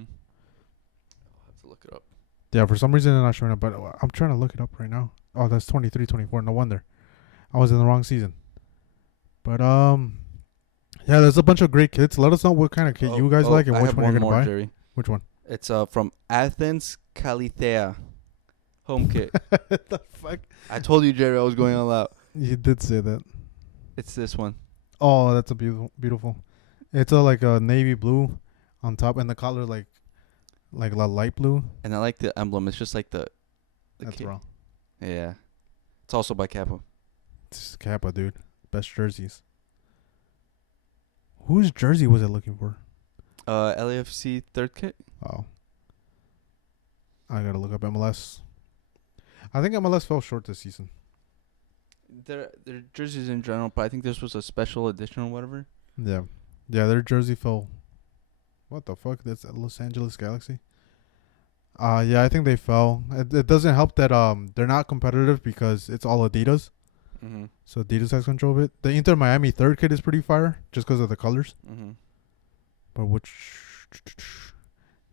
have to look it up. Yeah, for some reason they're not showing up, but I'm trying to look it up right now. Oh, that's 23-24. No wonder. I was in the wrong season. But yeah, there's a bunch of great kits. Let us know what kind of kit you guys like and which one you're gonna buy. Jerry. Which one? It's from Athens Kalithea home kit. What the fuck? I told you, Jerry, I was going all out. You did say that. It's this one. Oh, that's a beautiful. It's like a navy blue on top, and the color like a light blue. And I like the emblem. It's just like the That's kit. wrong. Yeah. It's also by Kappa. It's Kappa, dude. Best jerseys. Whose jersey was it looking for? LAFC third kit. Oh. I gotta look up MLS. I think MLS fell short this season. Their jerseys in general, but I think this was a special edition or whatever. Yeah. Yeah, their jersey fell. What the fuck? That's Los Angeles Galaxy? Yeah, I think they fell. It doesn't help that they're not competitive because it's all Adidas. Mm-hmm. So Adidas has control of it. The Inter Miami third kit is pretty fire just because of the colors. Mm-hmm. But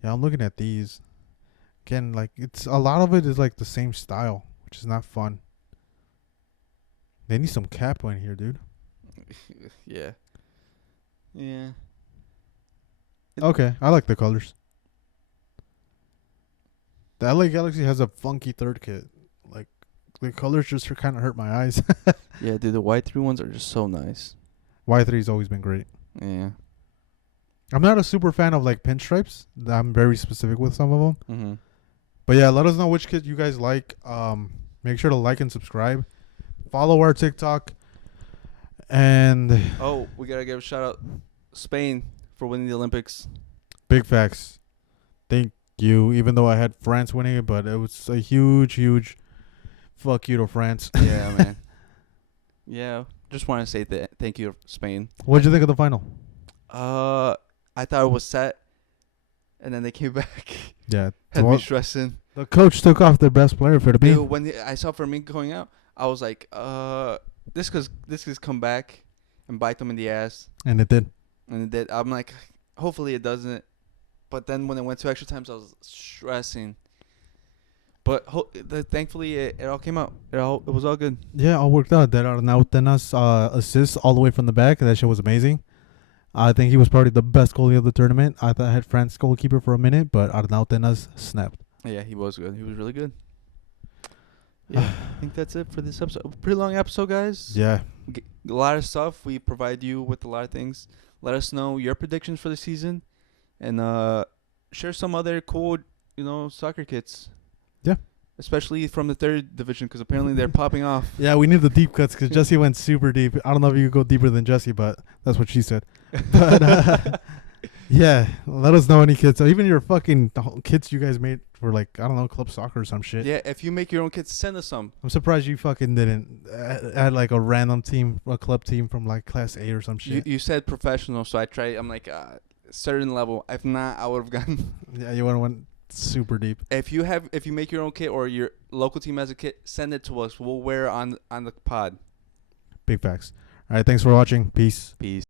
yeah, I'm looking at these. Again, like it's a lot of it is like the same style, which is not fun. They need some Kappa in here, dude. Yeah. Yeah. Okay, I like the colors. The LA Galaxy has a funky third kit. Like the colors just kind of hurt my eyes. Yeah, dude, the white 3 ones are just so nice. Y3's always been great. Yeah. I'm not a super fan of like pinstripes. I'm very specific with some of them. Mm-hmm. But yeah, let us know which kit you guys like. Make sure to like and subscribe. Follow our TikTok. And Oh, we gotta give a shout out Spain for winning the Olympics. big facts. Thank you, even though I had France winning it, but it was a huge fuck you to France. Yeah, man. Yeah, just want to say thank you, Spain. What'd you think of the final? I thought it was set, and then they came back. Yeah. Had me stressing. The coach took off their best player for the Dude, team. when I saw Fermin going out, I was like, this could come back and bite them in the ass. And it did. And it did. I'm like, hopefully it doesn't. But then when it went to extra times, I was stressing. But thankfully, it all came out. It was all good. Yeah, all worked out. That Arnautenas assists all the way from the back. That shit was amazing. I think he was probably the best goalie of the tournament. I thought I had France goalkeeper for a minute, but Arnautenas snapped. Yeah, he was good. He was really good. Yeah, I think that's it for this episode. Pretty long episode, guys. Yeah. A lot of stuff. We provide you with a lot of things. Let us know your predictions for the season, and share some other cool, soccer kits. Yeah. Especially from the third division, because apparently they're popping off. Yeah, we need the deep cuts because Jesse went super deep. I don't know if you could go deeper than Jesse, but that's what she said. But yeah, let us know any kids. So even your fucking kits you guys made for like, I don't know, club soccer or some shit. Yeah, if you make your own kits, send us some. I'm surprised you fucking didn't add like a random team, a club team from like class A or some shit. You said professional, so I tried. I'm like, certain level. If not, I would have gotten. Yeah, you would have went super deep. If you make your own kit or your local team has a kit, send it to us. We'll wear it on the pod. Big facts. All right, thanks for watching. Peace. Peace.